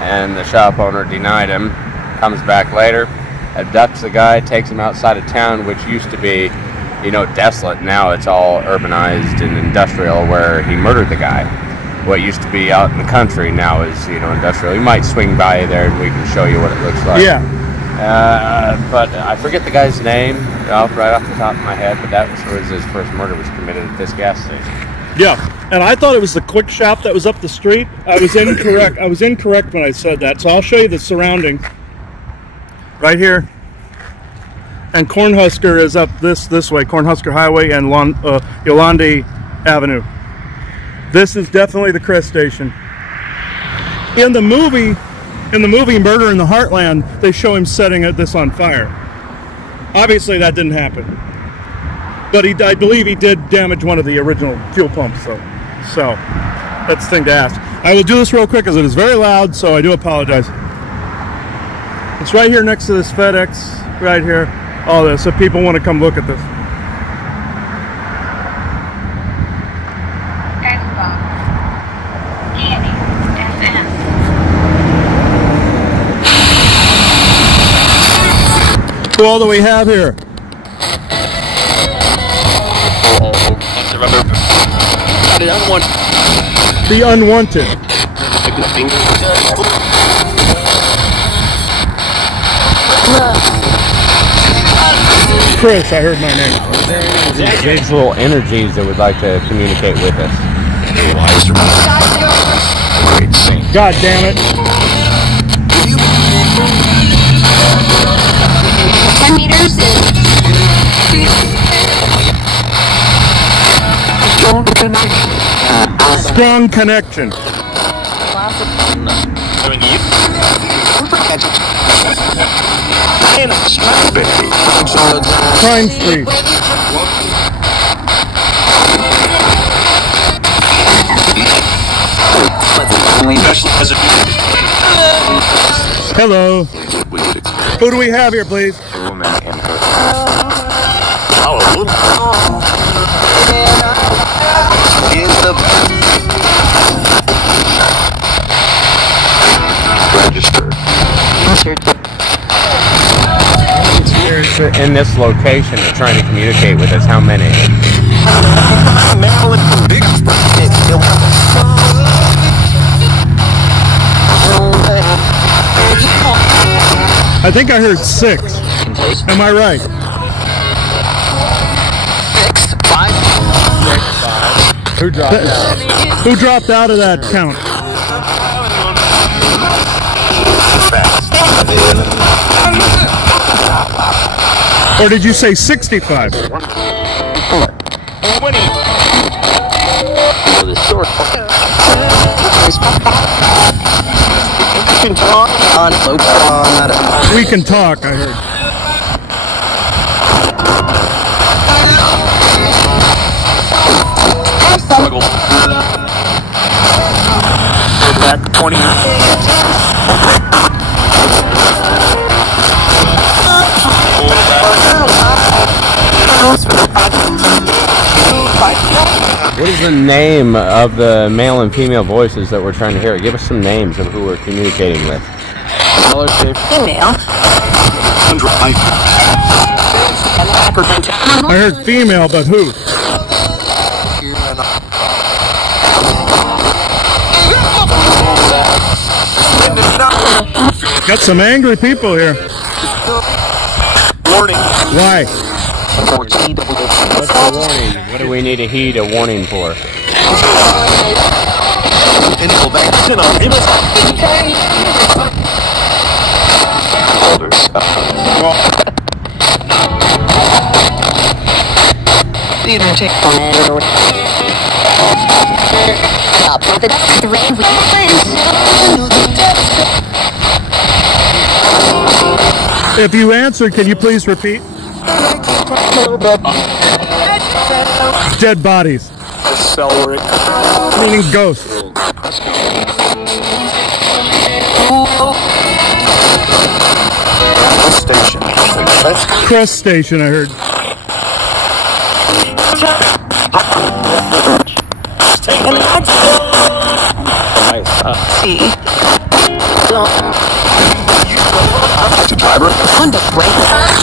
And the shop owner denied him. Comes back later, abducts the guy, takes him outside of town, which used to be, you know, desolate. Now it's all urbanized and industrial, where he murdered the guy. What used to be out in the country now is, you know, industrial. You might swing by there and we can show you what it looks like. Yeah. But I forget the guy's name right off the top of my head, but that was his first murder was committed at this gas station. Yeah, and I thought it was the Quick Shop that was up the street. I was incorrect. I was incorrect when I said that. So I'll show you the surroundings. Right here. And Cornhusker is up this way, Cornhusker Highway and Yolande Avenue. This is definitely the Crest station. In the movie Murder in the Heartland, they show him setting this on fire. Obviously that didn't happen. But I believe he did damage one of the original fuel pumps, so that's the thing to ask. I will do this real quick because it is very loud, so I do apologize. It's right here next to this FedEx, right here. All this, if people want to come look at this. Xbox. Candy. FM. Who all do we have here? The Unwanted. Chris, I heard my name. These little energies that would like to communicate with us. God damn it. 10 meters Strong connection. Crime Street. Hello. Who do we have here, please? In this location, they're trying to communicate with us. How many? I think I heard 6. Am I right? 6, 5. Who dropped out? Who dropped out of that count? Or did you say 65? We can talk, I heard. Back 20. What is the name of the male and female voices that we're trying to hear? Give us some names of who we're communicating with. Female. I heard female, but who? Got some angry people here. Warning. Why? What's the warning? What do we need to heed a warning for? If you answered, can you please repeat? Dead bodies. Meaning ghosts. Station. Crest station, I heard.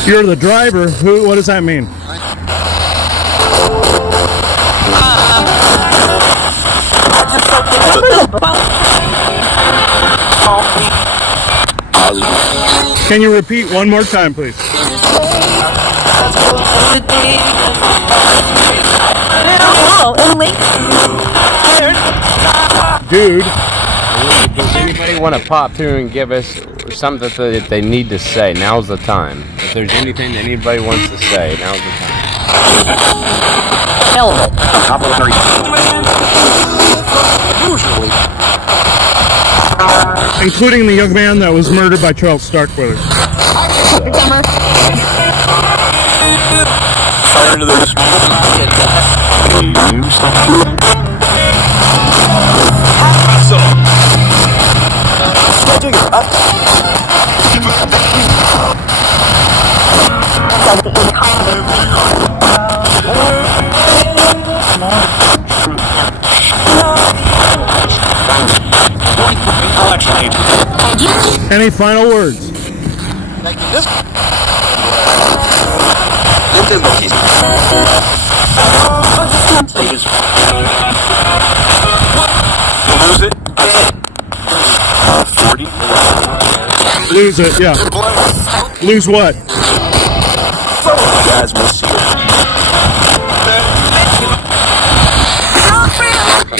You're the driver. Who? What does that mean? Can you repeat one more time, please? Dude. Does anybody want to pop through and give us something that they need to say? Now's the time. If there's anything that anybody wants to say, now's the time. Including the young man that was murdered by Charles Starkweather. Fire into the Any final words? Lose it, yeah. Lose what?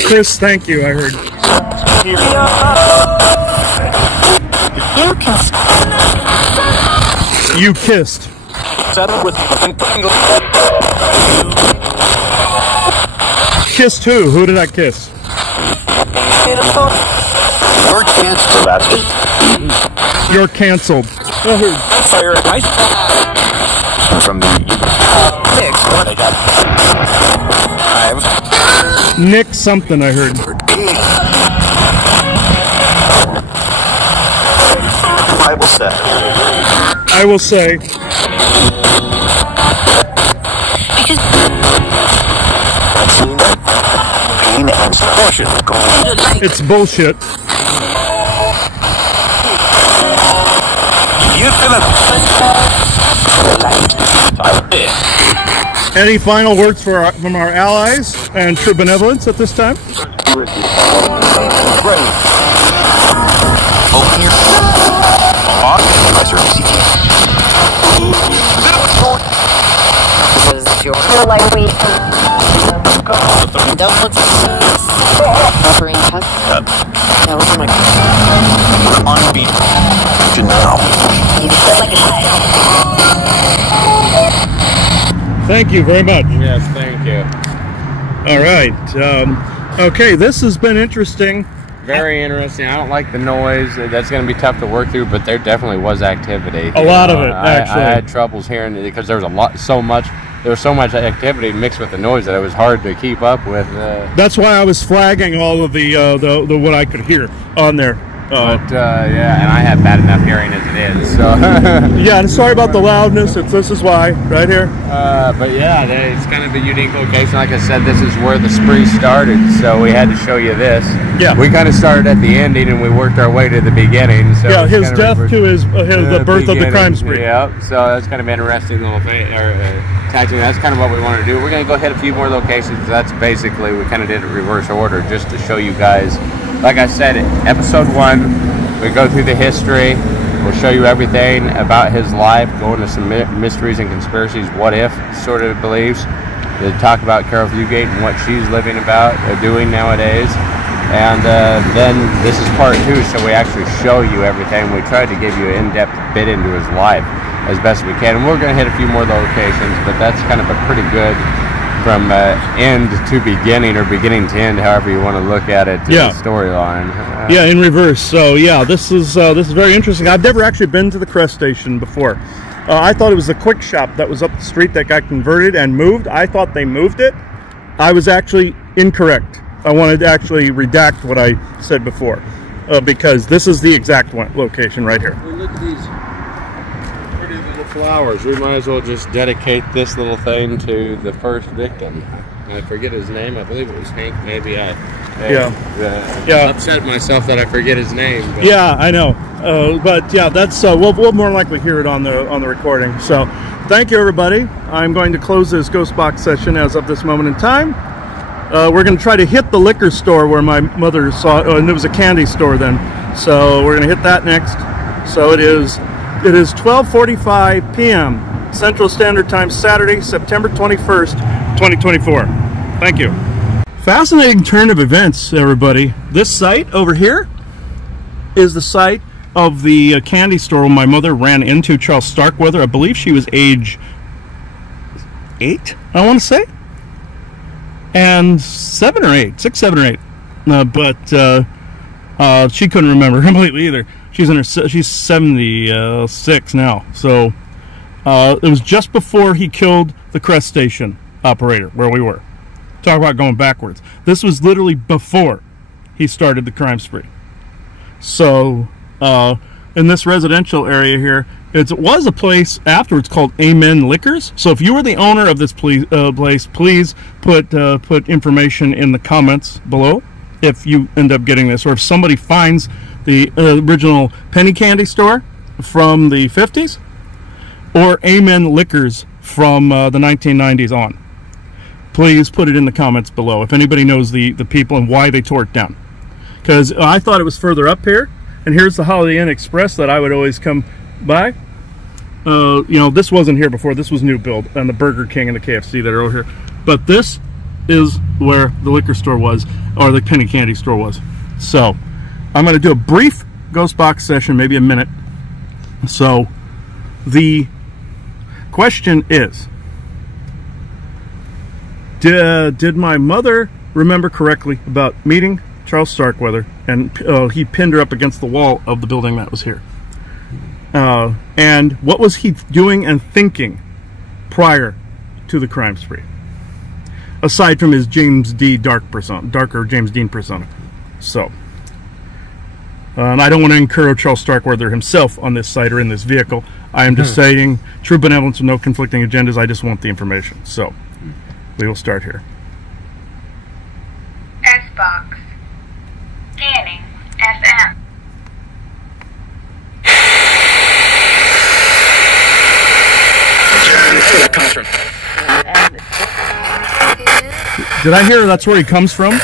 Chris, thank you, I heard. You kissed. Kissed who? Who did I kiss? You're canceled. Fire and ice. From the Nick something, I heard. I will say. It's bullshit. Any final words from our allies and true benevolence at this time? Thank you very much. Yes, thank you. All right. Okay, this has been interesting. Very interesting. I don't like the noise. That's going to be tough to work through, but there definitely was activity. A lot of it, actually. I had troubles hearing it because there was so much activity mixed with the noise that it was hard to keep up with. That's why I was flagging all of the what I could hear on there. Yeah, and I have bad enough hearing as it is. So yeah, and sorry about the loudness. This is why right here. But yeah, it's kind of a unique location. Like I said, this is where the spree started, so we had to show you this. Yeah, we kind of started at the ending and we worked our way to the beginning. So yeah, his death to the birth of the crime spree. Yeah, so that's kind of interesting little thing. That's kind of what we want to do. We're going to go hit a few more locations. That's basically, we kind of did it reverse order just to show you guys. Like I said, episode 1, we go through the history. We'll show you everything about his life, go into some mysteries and conspiracies, what if sort of beliefs. To talk about Carol Fugate and what she's living about, doing nowadays. And then this is part 2, so we actually show you everything. We tried to give you an in-depth bit into his life as best we can. And we're going to hit a few more locations, but that's kind of a pretty good from end to beginning or beginning to end, however you want to look at it, storyline. Yeah, in reverse. So yeah, this is very interesting. I've never actually been to the Crest Station before. I thought it was a quick shop that was up the street that got converted and moved. I thought they moved it. I was actually incorrect. I wanted to actually redact what I said before. because this is the exact location right here. Well, look at these pretty little flowers. We might as well just dedicate this little thing to the first victim. I forget his name. I believe it was Hank. Maybe I upset myself that I forget his name. But. Yeah, I know. But yeah, that's we'll more likely hear it on the recording. So, thank you, everybody. I'm going to close this ghost box session as of this moment in time. We're going to try to hit the liquor store where my mother saw, and it was a candy store then. So we're going to hit that next. So it is 12:45 p.m. Central Standard Time, Saturday, September 21st, 2024. Thank you. Fascinating turn of events, everybody. This site over here is the site of the candy store my mother ran into Charles Starkweather. I believe she was age 8, I want to say. And 7 or 8, 6, 7 or 8. But she couldn't remember completely either. She's 76 now. So it was just before he killed the Crest Station operator where we were. Talk about going backwards. This was literally before he started the crime spree. So in this residential area here, it was a place afterwards called Amen Liquors. So if you were the owner of this place, please put information in the comments below if you end up getting this, or if somebody finds the original penny candy store from the 50s, or Amen Liquors from the 1990s on. Please put it in the comments below if anybody knows the people and why they tore it down. Because I thought it was further up here, and here's the Holiday Inn Express that I would always come by. You know, this wasn't here before. This was new build, and the Burger King and the KFC that are over here. But this is where the liquor store was, or the penny candy store was. So I'm going to do a brief ghost box session, maybe a minute. So the question is, did my mother remember correctly about meeting Charles Starkweather, and he pinned her up against the wall of the building that was here? And what was he doing and thinking prior to the crime spree, aside from his James D. darker James Dean persona? So, and I don't want to encourage Charles Starkweather himself on this site or in this vehicle. I am just saying true benevolence with no conflicting agendas. I just want the information. So, we will start here. S-Box. Scanning. FM. Did I hear that's where he comes from?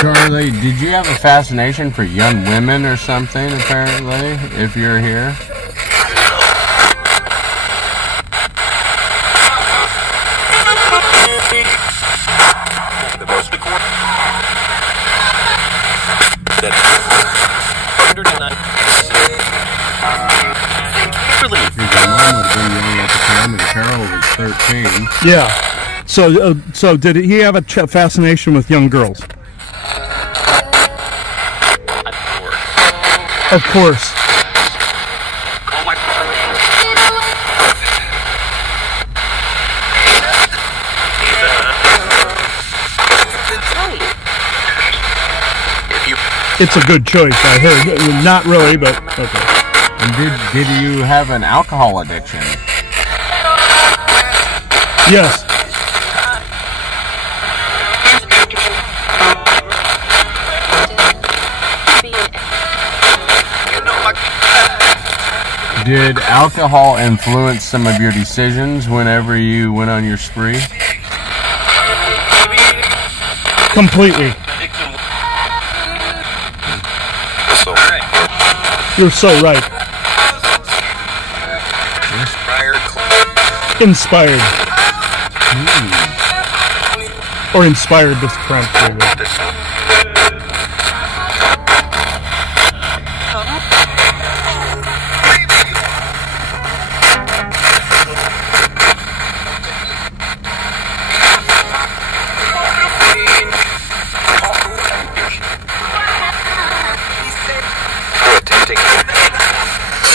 Charlie, did you have a fascination for young women or something, apparently, if you're here? Carol was 13. Yeah. So did he have a fascination with young girls? Of course. It's a good choice, I heard. Not really, but okay. And did you have an alcohol addiction? Yes. Did alcohol influence some of your decisions whenever you went on your spree? Completely. You're so right. Inspired. Or inspired this crime spree.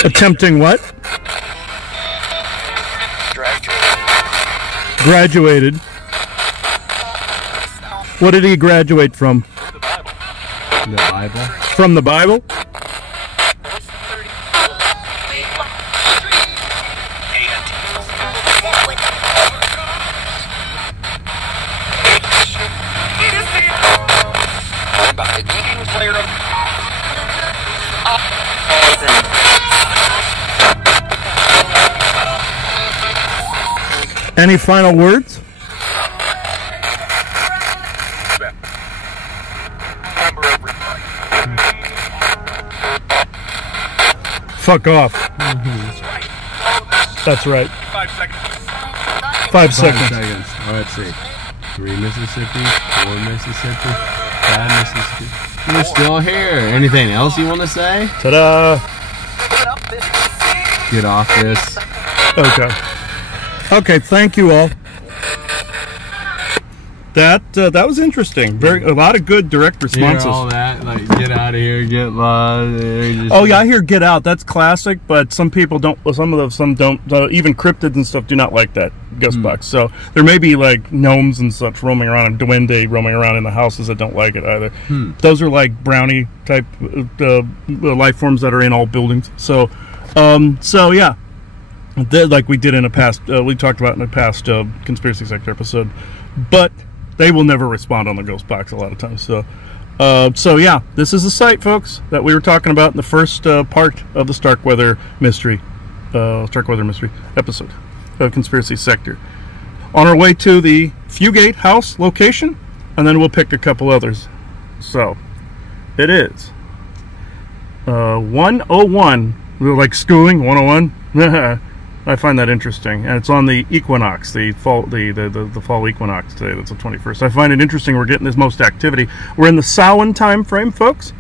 Attempting what? Graduated. What did he graduate from? The Bible. From the Bible? Any final words? Fuck off. That's right. 5 seconds. 5 seconds. 5 seconds. Oh, let's see. 3 Mississippi, 4 Mississippi, 5 Mississippi. We're still here. Anything else you want to say? Ta-da! Get off this. Okay. Okay, thank you all. That was interesting. A lot of good direct responses. Hear all that, like get out of here, get lost. Oh yeah, I hear "get out." That's classic, but some people don't. Some don't. Even cryptids and stuff do not like that ghost box. So there may be like gnomes and such roaming around, and duende roaming around in the houses that don't like it either. Those are like brownie type life forms that are in all buildings. So yeah. Like we did in a past, we talked about in a past conspiracy sector episode, but they will never respond on the ghost box a lot of times. So yeah, this is the site, folks, that we were talking about in the first part of the Starkweather mystery episode of Conspiracy Sector. On our way to the Fugate House location, and then we'll pick a couple others. So it is 101. We're like schooling 101. I find that interesting, and it's on the equinox, the fall equinox today. That's the 21st. I find it interesting. We're getting this most activity. We're in the Samhain time frame, folks.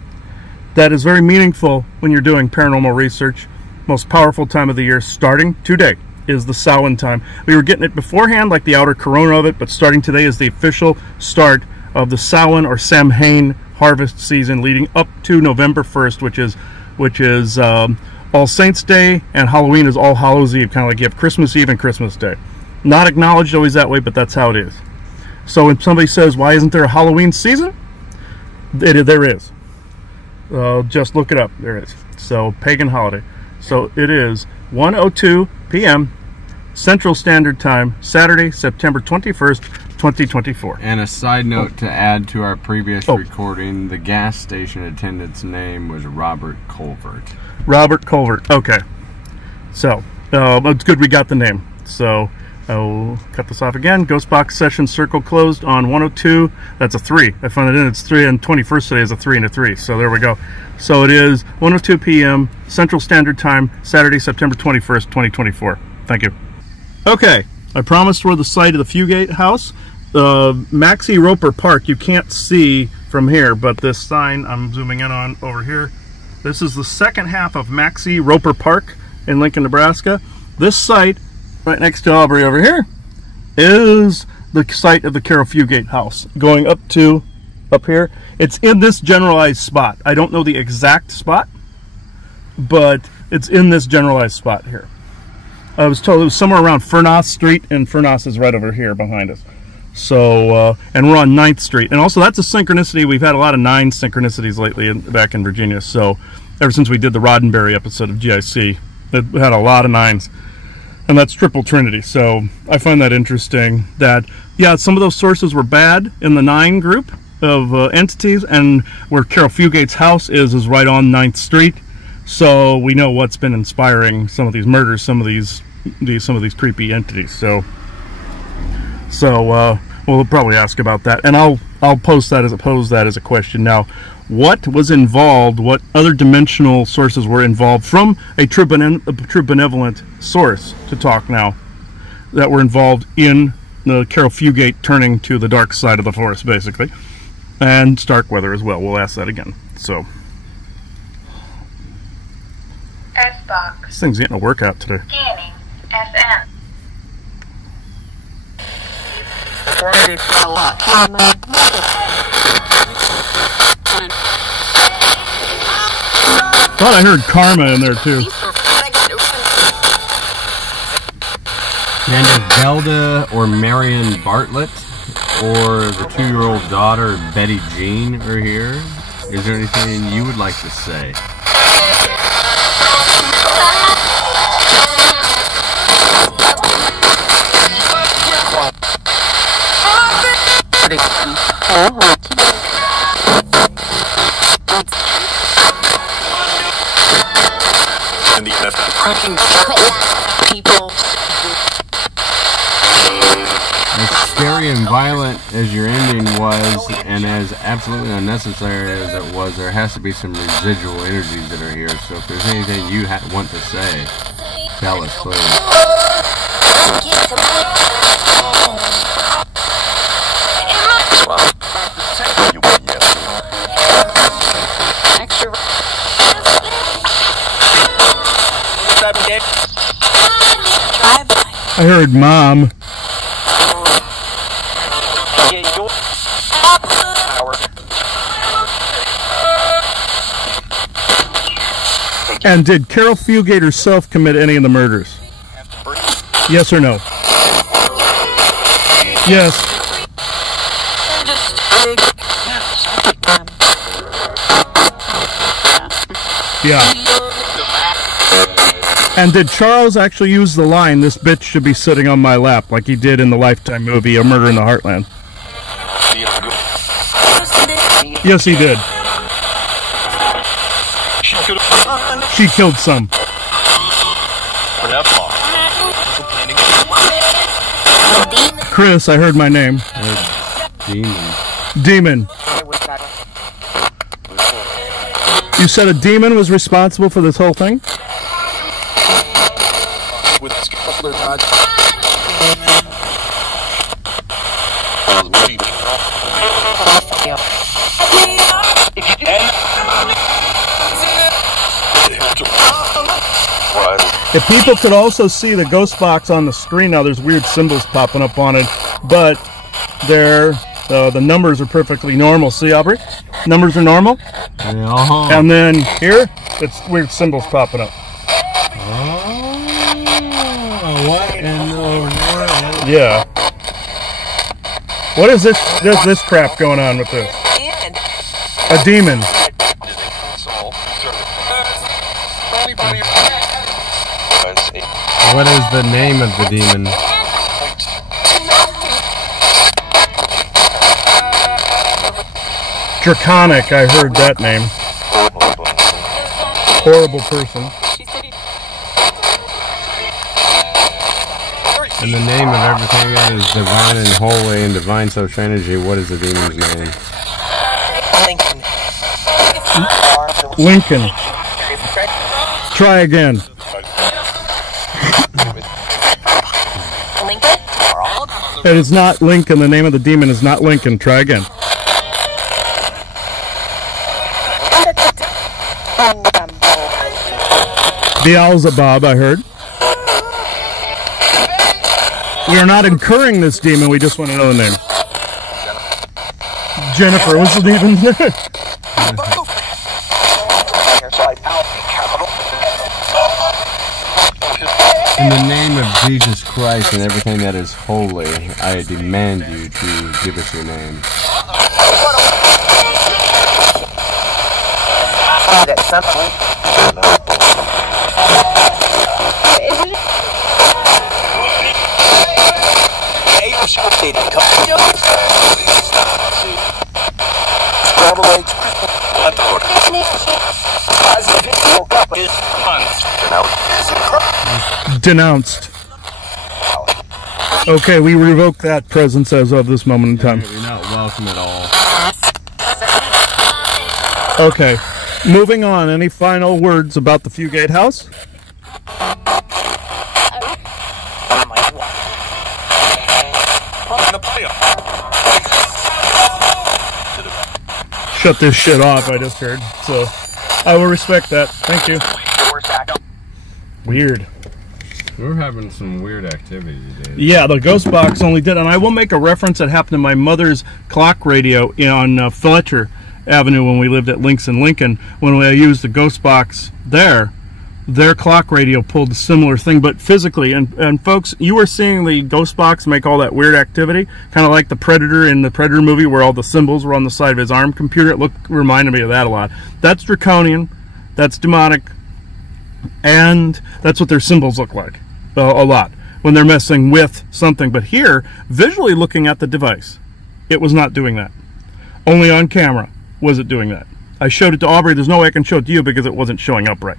That is very meaningful when you're doing paranormal research. Most powerful time of the year, starting today, is the Samhain time. We were getting it beforehand, like the outer corona of it, but starting today is the official start of the Samhain or Samhain harvest season, leading up to November 1st, which is All Saints Day, and Halloween is All Hallows Eve, kind of like you have Christmas Eve and Christmas Day. Not acknowledged always that way, but that's how it is. So when somebody says, why isn't there a Halloween season? There is. Just look it up. There is. So, pagan holiday. So it is 1:02 p.m. Central Standard Time, Saturday, September 21st, 2024. And a side note to add to our previous recording, the gas station attendant's name was Robert Colvert. Robert Colvert. Okay. So, it's good we got the name. So, I'll cut this off again. Ghost box session circle closed on 102. That's a 3. I found it in. It's 3, and 21st today is a 3 and a 3. So, there we go. So, it is 1:02 p.m. Central Standard Time, Saturday, September 21st, 2024. Thank you. Okay. I promised we're the site of the Fugate House. Maxie Roper Park. You can't see from here, but this sign I'm zooming in on over here. This is the second half of Maxie Roper Park in Lincoln, Nebraska. This site, right next to Aubrey over here, is the site of the Carol Fugate House. Going up here, it's in this generalized spot. I don't know the exact spot, but it's in this generalized spot here. I was told it was somewhere around Furnace Street, and Furnace is right over here behind us. So, and we're on 9th Street. And also, that's a synchronicity. We've had a lot of 9 synchronicities lately back in Virginia. So, ever since we did the Roddenberry episode of GIC, it had a lot of 9s. And that's triple trinity. So, I find that interesting that, yeah, some of those sources were bad in the 9 group of entities. And where Carol Fugate's house is right on 9th Street. So, we know what's been inspiring some of these murders, some of these creepy entities. So we'll probably ask about that, and I'll pose that as a question. Now, what was involved? What other dimensional sources were involved from a true benevolent source to talk now that were involved in the Carol Fugate turning to the dark side of the force, basically, and Starkweather as well. We'll ask that again. So, S-Box. This thing's getting a workout today. Scanning. FM. Thought I heard karma in there too. And if Velda or Marion Bartlett or the 2-year-old daughter Betty Jean are here, is there anything you would like to say? People. As scary and violent as your ending was, and as absolutely unnecessary as it was, there has to be some residual energies that are here. So if there's anything you want to say, tell us, please. I heard Mom. And did Carol Fugate herself commit any of the murders? Yes or no? Yes. Yeah. And did Charles actually use the line, "This bitch should be sitting on my lap," like he did in the Lifetime movie, A Murder in the Heartland? Yes, he did. She killed some. Chris, I heard my name. Demon. Demon. You said a demon was responsible for this whole thing? If people could also see the ghost box on the screen now, there's weird symbols popping up on it, but the numbers are perfectly normal. See, Aubrey? Numbers are normal. Uh-huh. And then here, it's weird symbols popping up. Oh, what in the world? Yeah. What is this crap going on with this? A demon. What is the name of the demon? Draconic, I heard that name. Horrible person. In the name of everything that is divine and holy and divine social energy, what is the demon's name? Lincoln. Try again. It is not Lincoln. The name of the demon is not Lincoln. Try again. Beelzebub, I heard. We are not incurring this demon. We just want to know the name. Jennifer, what's the demon's name? In the name of Jesus Christ and everything that is holy, I demand you to give us your name. Denounced. Okay, we revoke that presence as of this moment in time. You're not welcome at all. Okay, moving on. Any final words about the Fugate house? Shut this shit off, I just heard. So, I will respect that. Thank you. Weird. We're having some weird activity today. Yeah, the ghost box only did, and I will make a reference that happened to my mother's clock radio on Fletcher Avenue when we lived at Links in Lincoln. When I used the ghost box there, their clock radio pulled a similar thing, but physically. And folks, you were seeing the ghost box make all that weird activity, kind of like the Predator in the Predator movie where all the symbols were on the side of his arm computer. It reminded me of that a lot. That's draconian, that's demonic, and that's what their symbols look like a lot when they're messing with something. But here, visually looking at the device, it was not doing that. Only on camera was it doing that. I showed it to Aubrey. There's no way I can show it to you because it wasn't showing up right.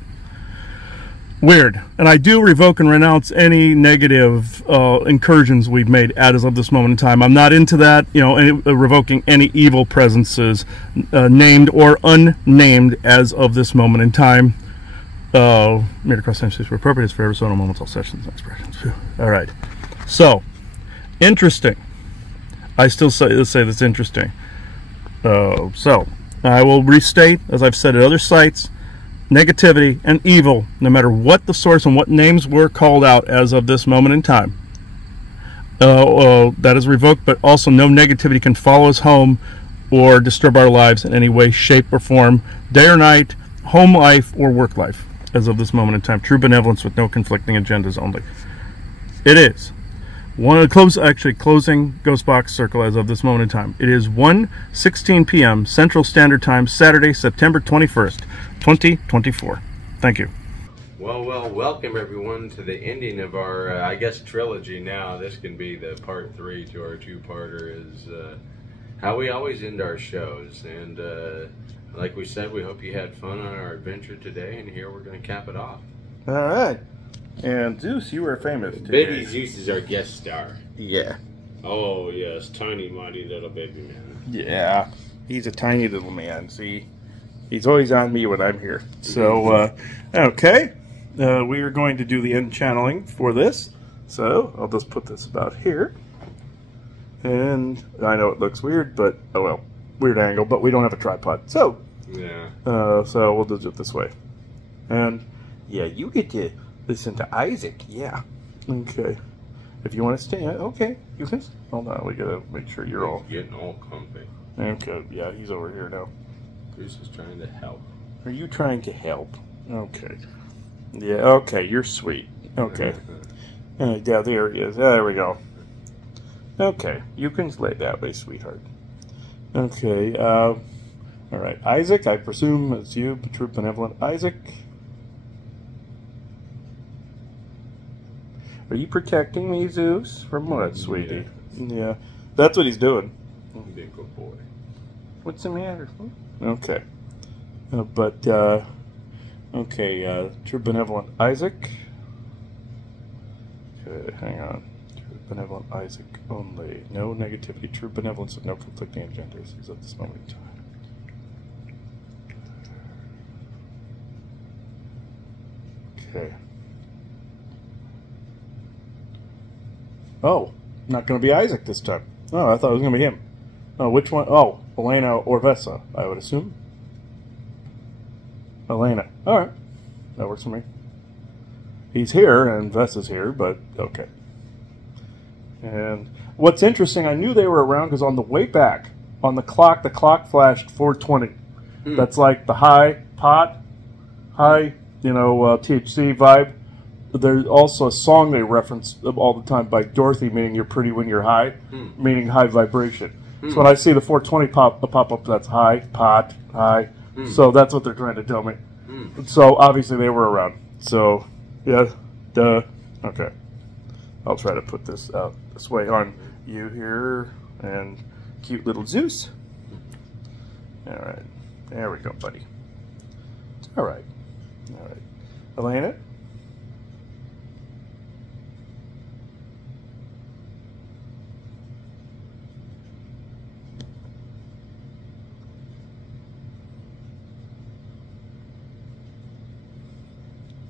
Weird. And I do revoke and renounce any negative incursions we've made as of this moment in time. I'm not into that, you know, revoking any evil presences, named or unnamed, as of this moment in time. Made across time space where appropriate is forever, so no moments, all sessions and expressions. All right. So, interesting. I still say that's interesting. So, I will restate, as I've said at other sites, negativity and evil, no matter what the source and what names were called out as of this moment in time, that is revoked, but also no negativity can follow us home or disturb our lives in any way, shape, or form, day or night, home life, or work life, as of this moment in time. True benevolence with no conflicting agendas only. It is one of the closing Ghost Box Circle as of this moment in time. It is 1:16 p.m. Central Standard Time, Saturday, September 21st, 2024. Thank you. Well, welcome everyone to the ending of our, I guess, trilogy now. This can be the part 3 to our two-parter, is how we always end our shows. And like we said, we hope you had fun on our adventure today, and here we're going to cap it off. All right. And Zeus, you were famous today. Baby Zeus is our guest star. Yeah. Oh, yes, tiny, mighty little baby man. Yeah. He's a tiny little man. See, he's always on me when I'm here. So, okay. We are going to do the end channeling for this. So, I'll just put this about here. And I know it looks weird, but, oh well. Weird angle, but we don't have a tripod. So, yeah. So we'll do it this way. And, yeah, you get to listen to Isaac. Yeah. Okay. If you want to stay, okay. You can. Hold on. We gotta make sure you're all getting all comfy. Okay. Yeah, he's over here now. Bruce is trying to help. Are you trying to help? Okay. Yeah. Okay. You're sweet. Okay. Yeah. There he is. There we go. Okay. You can lay that way, sweetheart. Okay. All right. Isaac. I presume it's you, true benevolent Isaac. Are you protecting me, Zeus? From what, sweetie? Yeah. That's what he's doing. Be a good boy. What's the matter? Okay. Okay, true benevolent Isaac. Okay, hang on. True benevolent Isaac only. No negativity. True benevolence with no conflicting agendas is at this moment in time. Okay. Oh, not going to be Isaac this time. Oh, I thought it was going to be him. Oh, which one? Oh, Elena or Vesa, I would assume. Elena. All right. That works for me. He's here, and Vesa's here, but okay. And what's interesting, I knew they were around because on the way back, on the clock flashed 4:20. That's like the high, THC vibe. There's also a song they reference all the time by Dorothy, meaning you're pretty when you're high, meaning high vibration. So when I see the 420 pop up, that's high, high. So that's what they're trying to tell me. So obviously they were around. So, yeah, duh. Okay. I'll try to put this out this way on you here, and cute little Zeus. All right. There we go, buddy. All right. All right. Elena?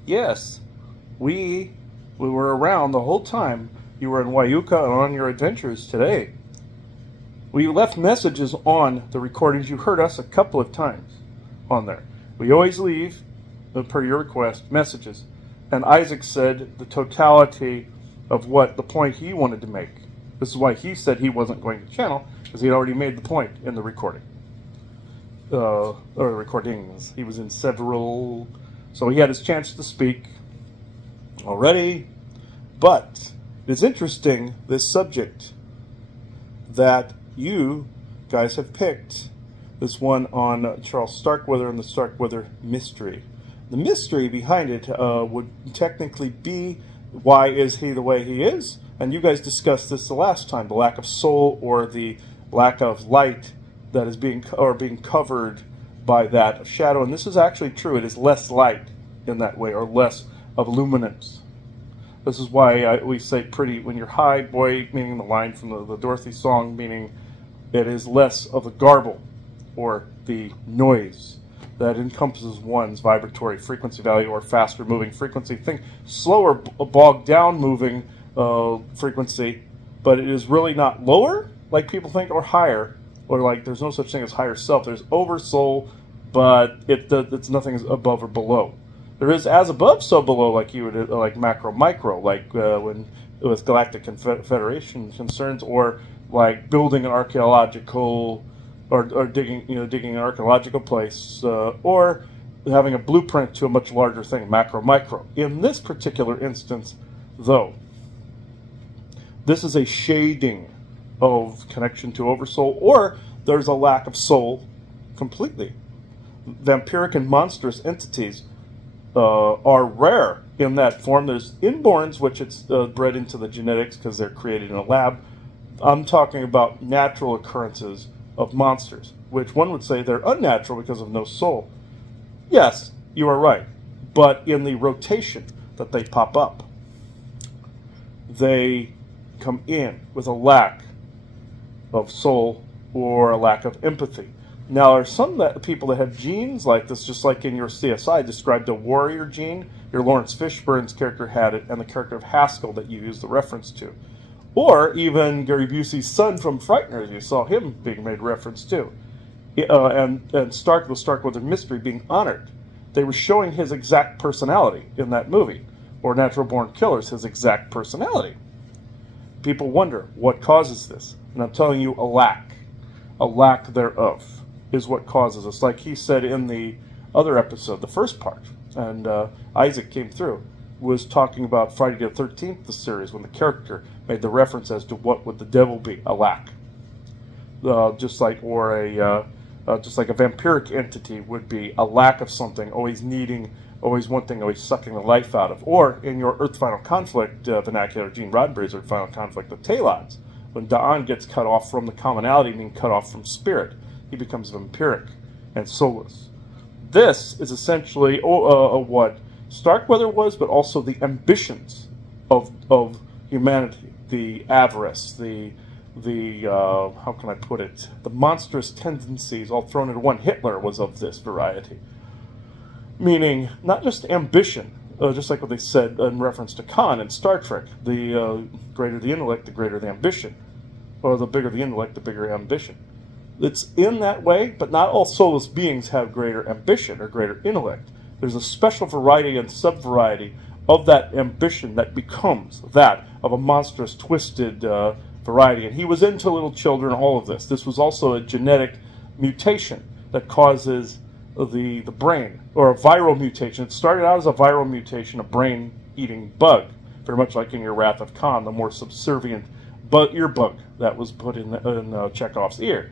Yes, we were around the whole time you were in Wyuka and on your adventures today. We left messages on the recordings. You heard us a couple of times on there. We always leave, per your request, messages. And Isaac said the totality of what the point he wanted to make. This is why he said he wasn't going to channel, because he had already made the point in the recording. Or recordings. He was in several So he had his chance to speak already. But it's interesting, this subject that you guys have picked, this one on Charles Starkweather and the Starkweather mystery. The mystery behind it would technically be, why is he the way he is? And you guys discussed this the last time, the lack of soul or the lack of light that is being covered by that shadow. And this is actually true. It is less light in that way, or less of luminance. This is why we say pretty when you're high, boy, meaning the line from the Dorothy song, meaning it is less of the garble or the noise that encompasses one's vibratory frequency value or faster moving frequency. Think slower, bogged down moving frequency, but it is really not lower like people think, or higher, or like there's no such thing as higher self. There's oversoul, but it's nothing above or below. There is as above, so below, like you would like macro, micro, like when with Galactic Confederation concerns, or like building an archaeological, or digging an archaeological place, or having a blueprint to a much larger thing, macro, micro. In this particular instance, though, this is a shading of connection to oversoul, or there's a lack of soul completely. Vampiric and monstrous entities are rare in that form. There's inborns, which it's bred into the genetics because they're created in a lab. I'm talking about natural occurrences of monsters, which one would say they're unnatural because of no soul. Yes, you are right. But in the rotation that they pop up, they come in with a lack of soul or a lack of empathy. Now, there are some people that have genes like this, just like in your CSI, described a warrior gene. Your Lawrence Fishburne's character had it, and the character of Haskell that you used the reference to. Or even Gary Busey's son from Frighteners, you saw him being made reference to. And the Starkweather mystery being honored. They were showing his exact personality in that movie. Or Natural Born Killers, his exact personality. People wonder, what causes this? And I'm telling you, a lack thereof is what causes this. Like he said in the other episode, the first part, and Isaac came through, was talking about Friday the 13th, the series, when the character made the reference as to what would the devil be, a lack. Just like a vampiric entity would be a lack of something, always needing, always wanting, always sucking the life out of. Or in your Earth Final Conflict vernacular, Gene Roddenberry's Earth Final Conflict, the Talods, when Da'an gets cut off from the commonality, meaning cut off from spirit, he becomes vampiric and soulless. This is essentially what Starkweather was, but also the ambitions of humanity, the avarice, the how can I put it, the monstrous tendencies all thrown into one. Hitler was of this variety. Meaning, not just ambition, just like what they said in reference to Khan in Star Trek, the greater the intellect, the greater the ambition. Or the bigger the intellect, the bigger ambition. It's in that way, but not all soulless beings have greater ambition or greater intellect. There's a special variety and sub-variety of that ambition that becomes that of a monstrous, twisted variety. And he was into little children, all of this. This was also a genetic mutation that causes the brain, or a viral mutation. It started out as a viral mutation, a brain-eating bug, very much like in your Wrath of Khan, the more subservient ear bug that was put in Chekhov's ear.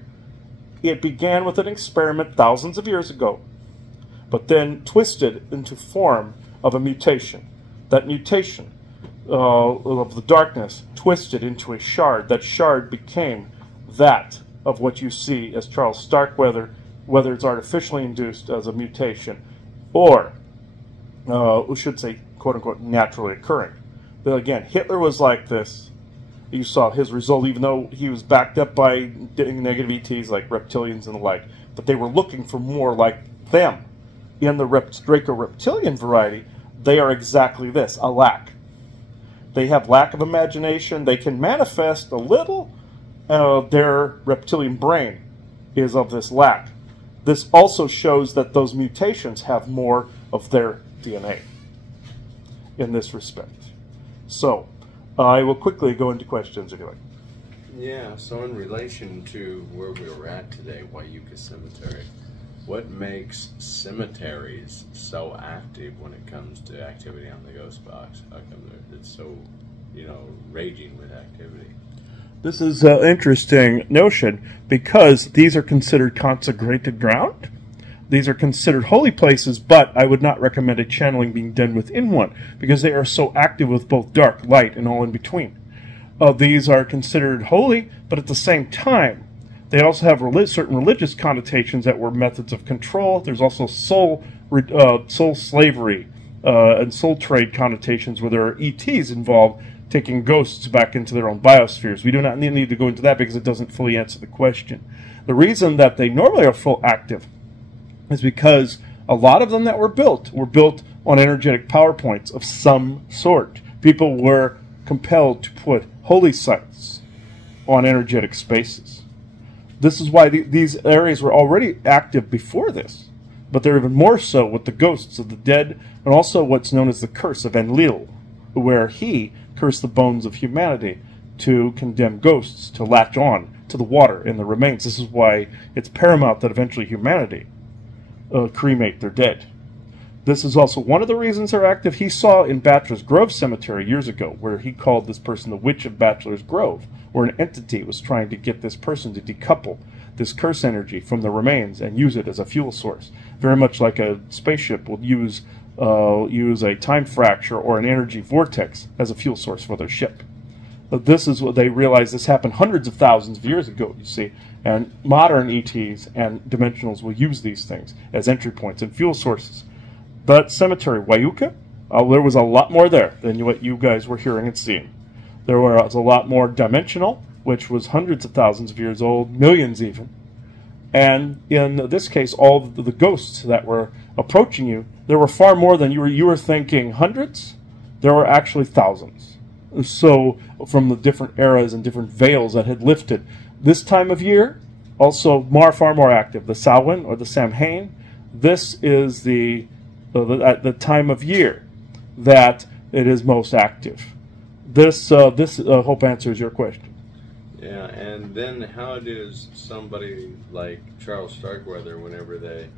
It began with an experiment thousands of years ago, but then twisted into form of a mutation. That mutation of the darkness twisted into a shard. That shard became that of what you see as Charles Starkweather, whether it's artificially induced as a mutation, or we should say, quote-unquote, naturally occurring. But again, Hitler was like this. You saw his result, even though he was backed up by negative ETs like reptilians and the like. But they were looking for more like them. In the Draco-reptilian variety, they are exactly this, a lack. They have lack of imagination. They can manifest a little. Their reptilian brain is of this lack. This also shows that those mutations have more of their DNA in this respect. So, I will quickly go into questions if you like. Yeah, so in relation to where we were at today, Wyuka Cemetery, What makes cemeteries so active when it comes to activity on the ghost box? How come it's so, raging with activity? This is an interesting notion because these are considered consecrated ground. These are considered holy places, but I would not recommend a channeling being done within one because they are so active with both dark, light, and all in between. These are considered holy, but at the same time, they also have certain religious connotations that were methods of control. There's also soul slavery and soul trade connotations where there are ETs involved taking ghosts back into their own biospheres. We do not need to go into that because it doesn't fully answer the question. The reason that they normally are full active is because a lot of them that were built on energetic power points of some sort. People were compelled to put holy sites on energetic spaces. This is why these areas were already active before this, but they're even more so with the ghosts of the dead and also what's known as the curse of Enlil, where he cursed the bones of humanity to condemn ghosts to latch on to the water and the remains. This is why it's paramount that eventually humanity cremate their dead. This is also one of the reasons they're active. He saw in Bachelor's Grove Cemetery years ago where he called this person the Witch of Bachelor's Grove, where an entity was trying to get this person to decouple this curse energy from the remains and use it as a fuel source. Very much like a spaceship will use a time fracture or an energy vortex as a fuel source for their ship. But this is what they realized. This happened hundreds of thousands of years ago, you see, and modern ETs and dimensionals will use these things as entry points and fuel sources. That cemetery, Wyuka, there was a lot more there than what you guys were hearing and seeing. There was a lot more dimensional, which was hundreds of thousands of years old, millions even. And in this case, all the ghosts that were approaching you, there were far more than you were thinking hundreds. There were actually thousands. So from the different eras and different veils that had lifted. This time of year, also far more active. The Samhain or the Samhain, this is the time of year that it is most active. This hope answers your question. Yeah, and then how does somebody like Charles Starkweather, whenever they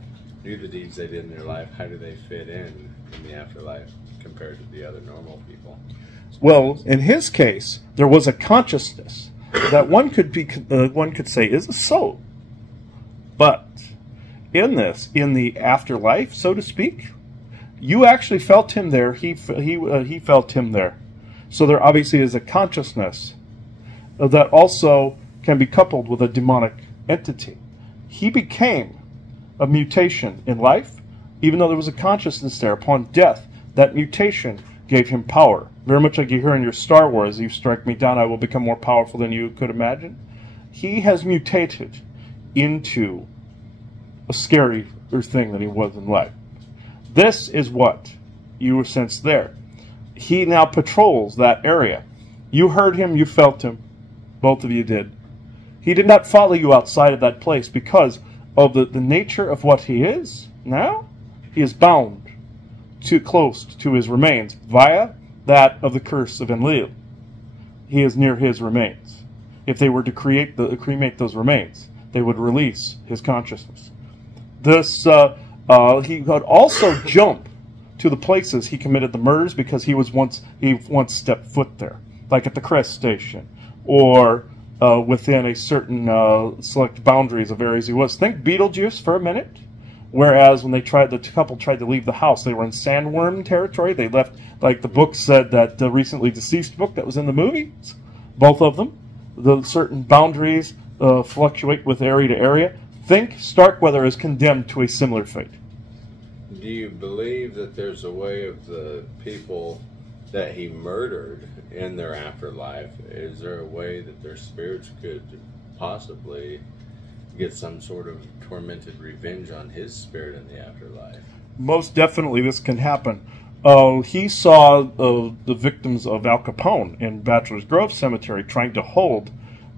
do the deeds they did in their life, how do they fit in the afterlife compared to the other normal people? Well, in his case, there was a consciousness that one could say is a soul. But in the afterlife, so to speak, you actually felt him there. He felt him there. So there obviously is a consciousness that also can be coupled with a demonic entity. He became a mutation in life, even though there was a consciousness there. Upon death, that mutation gave him power. Very much like you hear in your Star Wars, you strike me down, I will become more powerful than you could imagine. He has mutated into a scarier thing than he was in life. This is what you were sensed there. He now patrols that area. You heard him, you felt him. Both of you did. He did not follow you outside of that place because of the nature of what he is. Now, he is bound too close to his remains via that of the curse of Enlil. He is near his remains. If they were to cremate those remains, they would release his consciousness. He could also jump to the places he committed the murders because he once stepped foot there, like at the Crest Station or within a certain select boundaries of areas he was. Think Beetlejuice for a minute. Whereas when the couple tried to leave the house, they were in sandworm territory. They left, like the book said, that the recently deceased book that was in the movie, both of them, the certain boundaries fluctuate with area to area. Think Starkweather is condemned to a similar fate. Do you believe that there's a way of the people that he murdered in their afterlife? Is there a way that their spirits could possibly get some sort of tormented revenge on his spirit in the afterlife? Most definitely this can happen. He saw the victims of Al Capone in Bachelor's Grove Cemetery trying to hold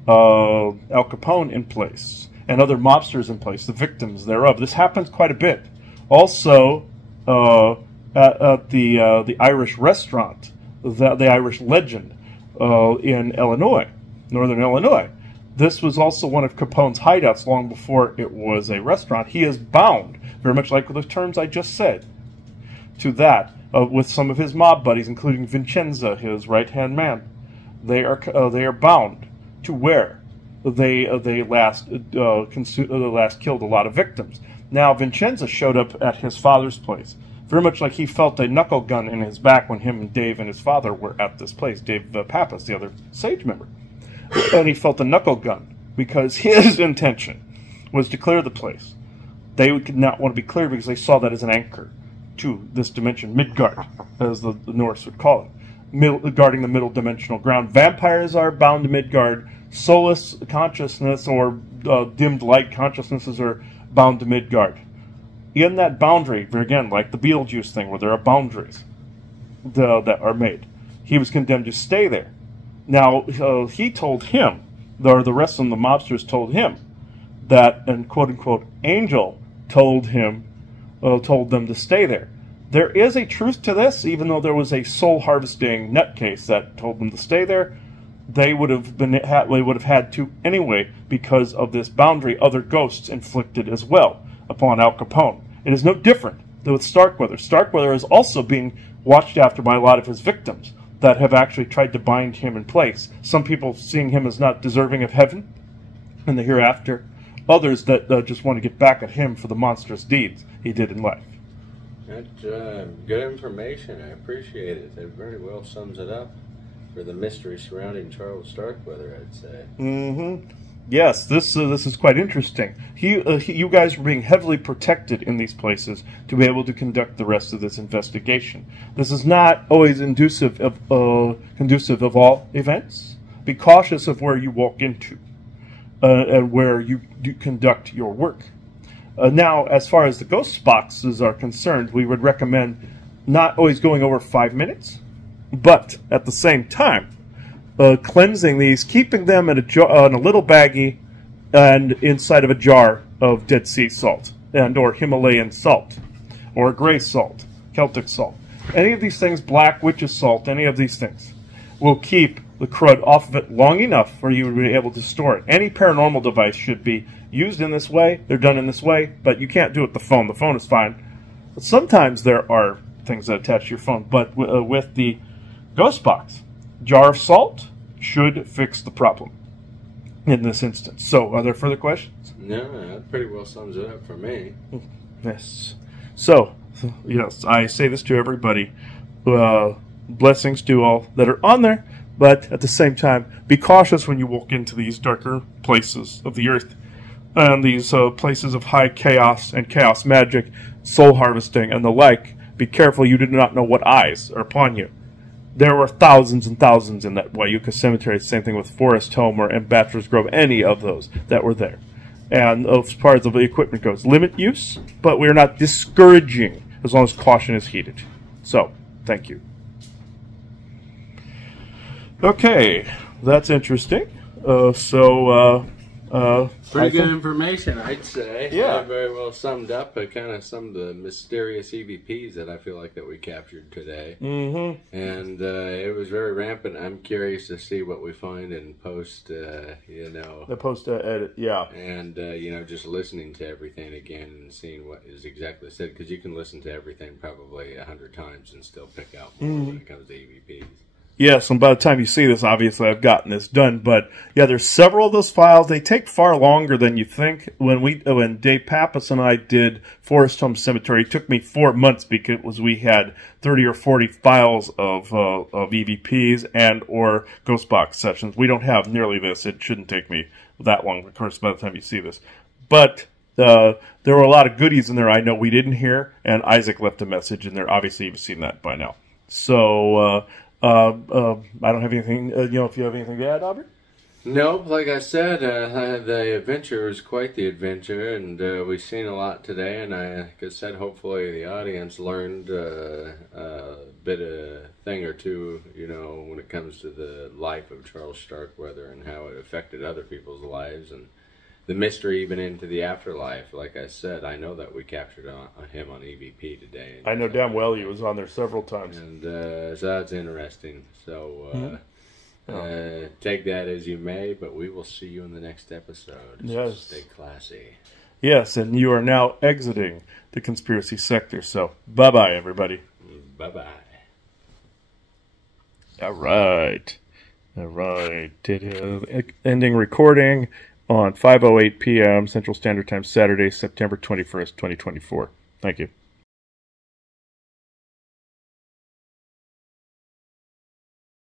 Al Capone in place and other mobsters in place, the victims thereof. This happens quite a bit. Also, at the Irish restaurant, the Irish Legend in Illinois, northern Illinois, This was also one of Capone's hideouts long before it was a restaurant. He is bound, very much like the terms I just said, to that with some of his mob buddies, including Vincenzo, his right-hand man. They are bound to where they last killed a lot of victims. Now, Vincenzo showed up at his father's place, very much like he felt a knuckle gun in his back when him and Dave and his father were at this place. Dave Pappas, the other Sage member. And he felt a knuckle gun because his intention was to clear the place. They would not want to be cleared because they saw that as an anchor to this dimension, Midgard, as the Norse would call it, guarding the middle dimensional ground. Vampires are bound to Midgard. Soulless consciousness or dimmed light consciousnesses are bound to Midgard. In that boundary, again, like the Beetlejuice thing, where there are boundaries that are made, he was condemned to stay there. Now, he told him, or the rest of the mobsters told him, that an quote-unquote angel told them to stay there. There is a truth to this, even though there was a soul-harvesting nutcase that told them to stay there. They would have had to anyway because of this boundary other ghosts inflicted as well upon Al Capone. It is no different than with Starkweather. Starkweather is also being watched after by a lot of his victims that have actually tried to bind him in place. Some people seeing him as not deserving of heaven and the hereafter. Others that just want to get back at him for the monstrous deeds he did in life. That's good information. I appreciate it. It very well sums it up for the mystery surrounding Charles Starkweather, I'd say. Mm-hmm. Yes, this is quite interesting. You guys were being heavily protected in these places to be able to conduct the rest of this investigation. This is not always conducive of all events. Be cautious of where you walk into and where you do conduct your work. Now, as far as the ghost boxes are concerned, we would recommend not always going over 5 minutes, but at the same time, cleansing these, keeping them in a little baggie and inside of a jar of Dead Sea salt or Himalayan salt or gray salt, Celtic salt. Any of these things, black witch's salt, any of these things will keep the crud off of it long enough for you to be able to store it. Any paranormal device should be used in this way. They're done in this way, but you can't do it with the phone. The phone is fine. But sometimes there are things that attach to your phone, but with the ghost box, jar of salt should fix the problem in this instance. So, are there further questions? No, that pretty well sums it up for me. Yes. So, yes, I say this to everybody. Blessings to all that are on there, but at the same time, be cautious when you walk into these darker places of the earth and these places of high chaos and chaos magic, soul harvesting, and the like. Be careful, you do not know what eyes are upon you. There were thousands and thousands in that Wyuka cemetery. Same thing with Forest Home and Bachelor's Grove, any of those that were there. And as far as the equipment goes, limit use, but we're not discouraging as long as caution is heeded. So, thank you. Okay, that's interesting. Pretty good information, I'd say. Yeah. Very well summed up kind of some of the mysterious EVPs that I feel like that we captured today. Mm-hmm. And it was very rampant. I'm curious to see what we find in post, The post-edit, yeah. And, just listening to everything again and seeing what is exactly said. Because you can listen to everything probably 100 times and still pick out more when it comes to EVPs. Yes, and by the time you see this, obviously I've gotten this done. But yeah, there's several of those files. They take far longer than you think. When Dave Pappas and I did Forest Home Cemetery, it took me 4 months because we had 30 or 40 files of EVPs and or ghost box sessions. We don't have nearly this. It shouldn't take me that long, of course, by the time you see this. But there were a lot of goodies in there I know we didn't hear, and Isaac left a message in there. Obviously, you've seen that by now. So I don't have anything. If you have anything to add, Aubrey? Nope, like I said, the adventure was quite the adventure, and we've seen a lot today, and like I said, hopefully the audience learned a thing or two, when it comes to the life of Charles Starkweather and how it affected other people's lives, and the mystery even into the afterlife. Like I said, I know that we captured him on EVP today. I know damn well he was on there several times. And so that's interesting. So Take that as you may, but we will see you in the next episode. Yes. Stay classy. Yes, and you are now exiting the conspiracy sector. So, bye-bye, everybody. Bye-bye. All right. Ending recording on 5:08 p.m. Central Standard Time, Saturday, September 21st, 2024. Thank you.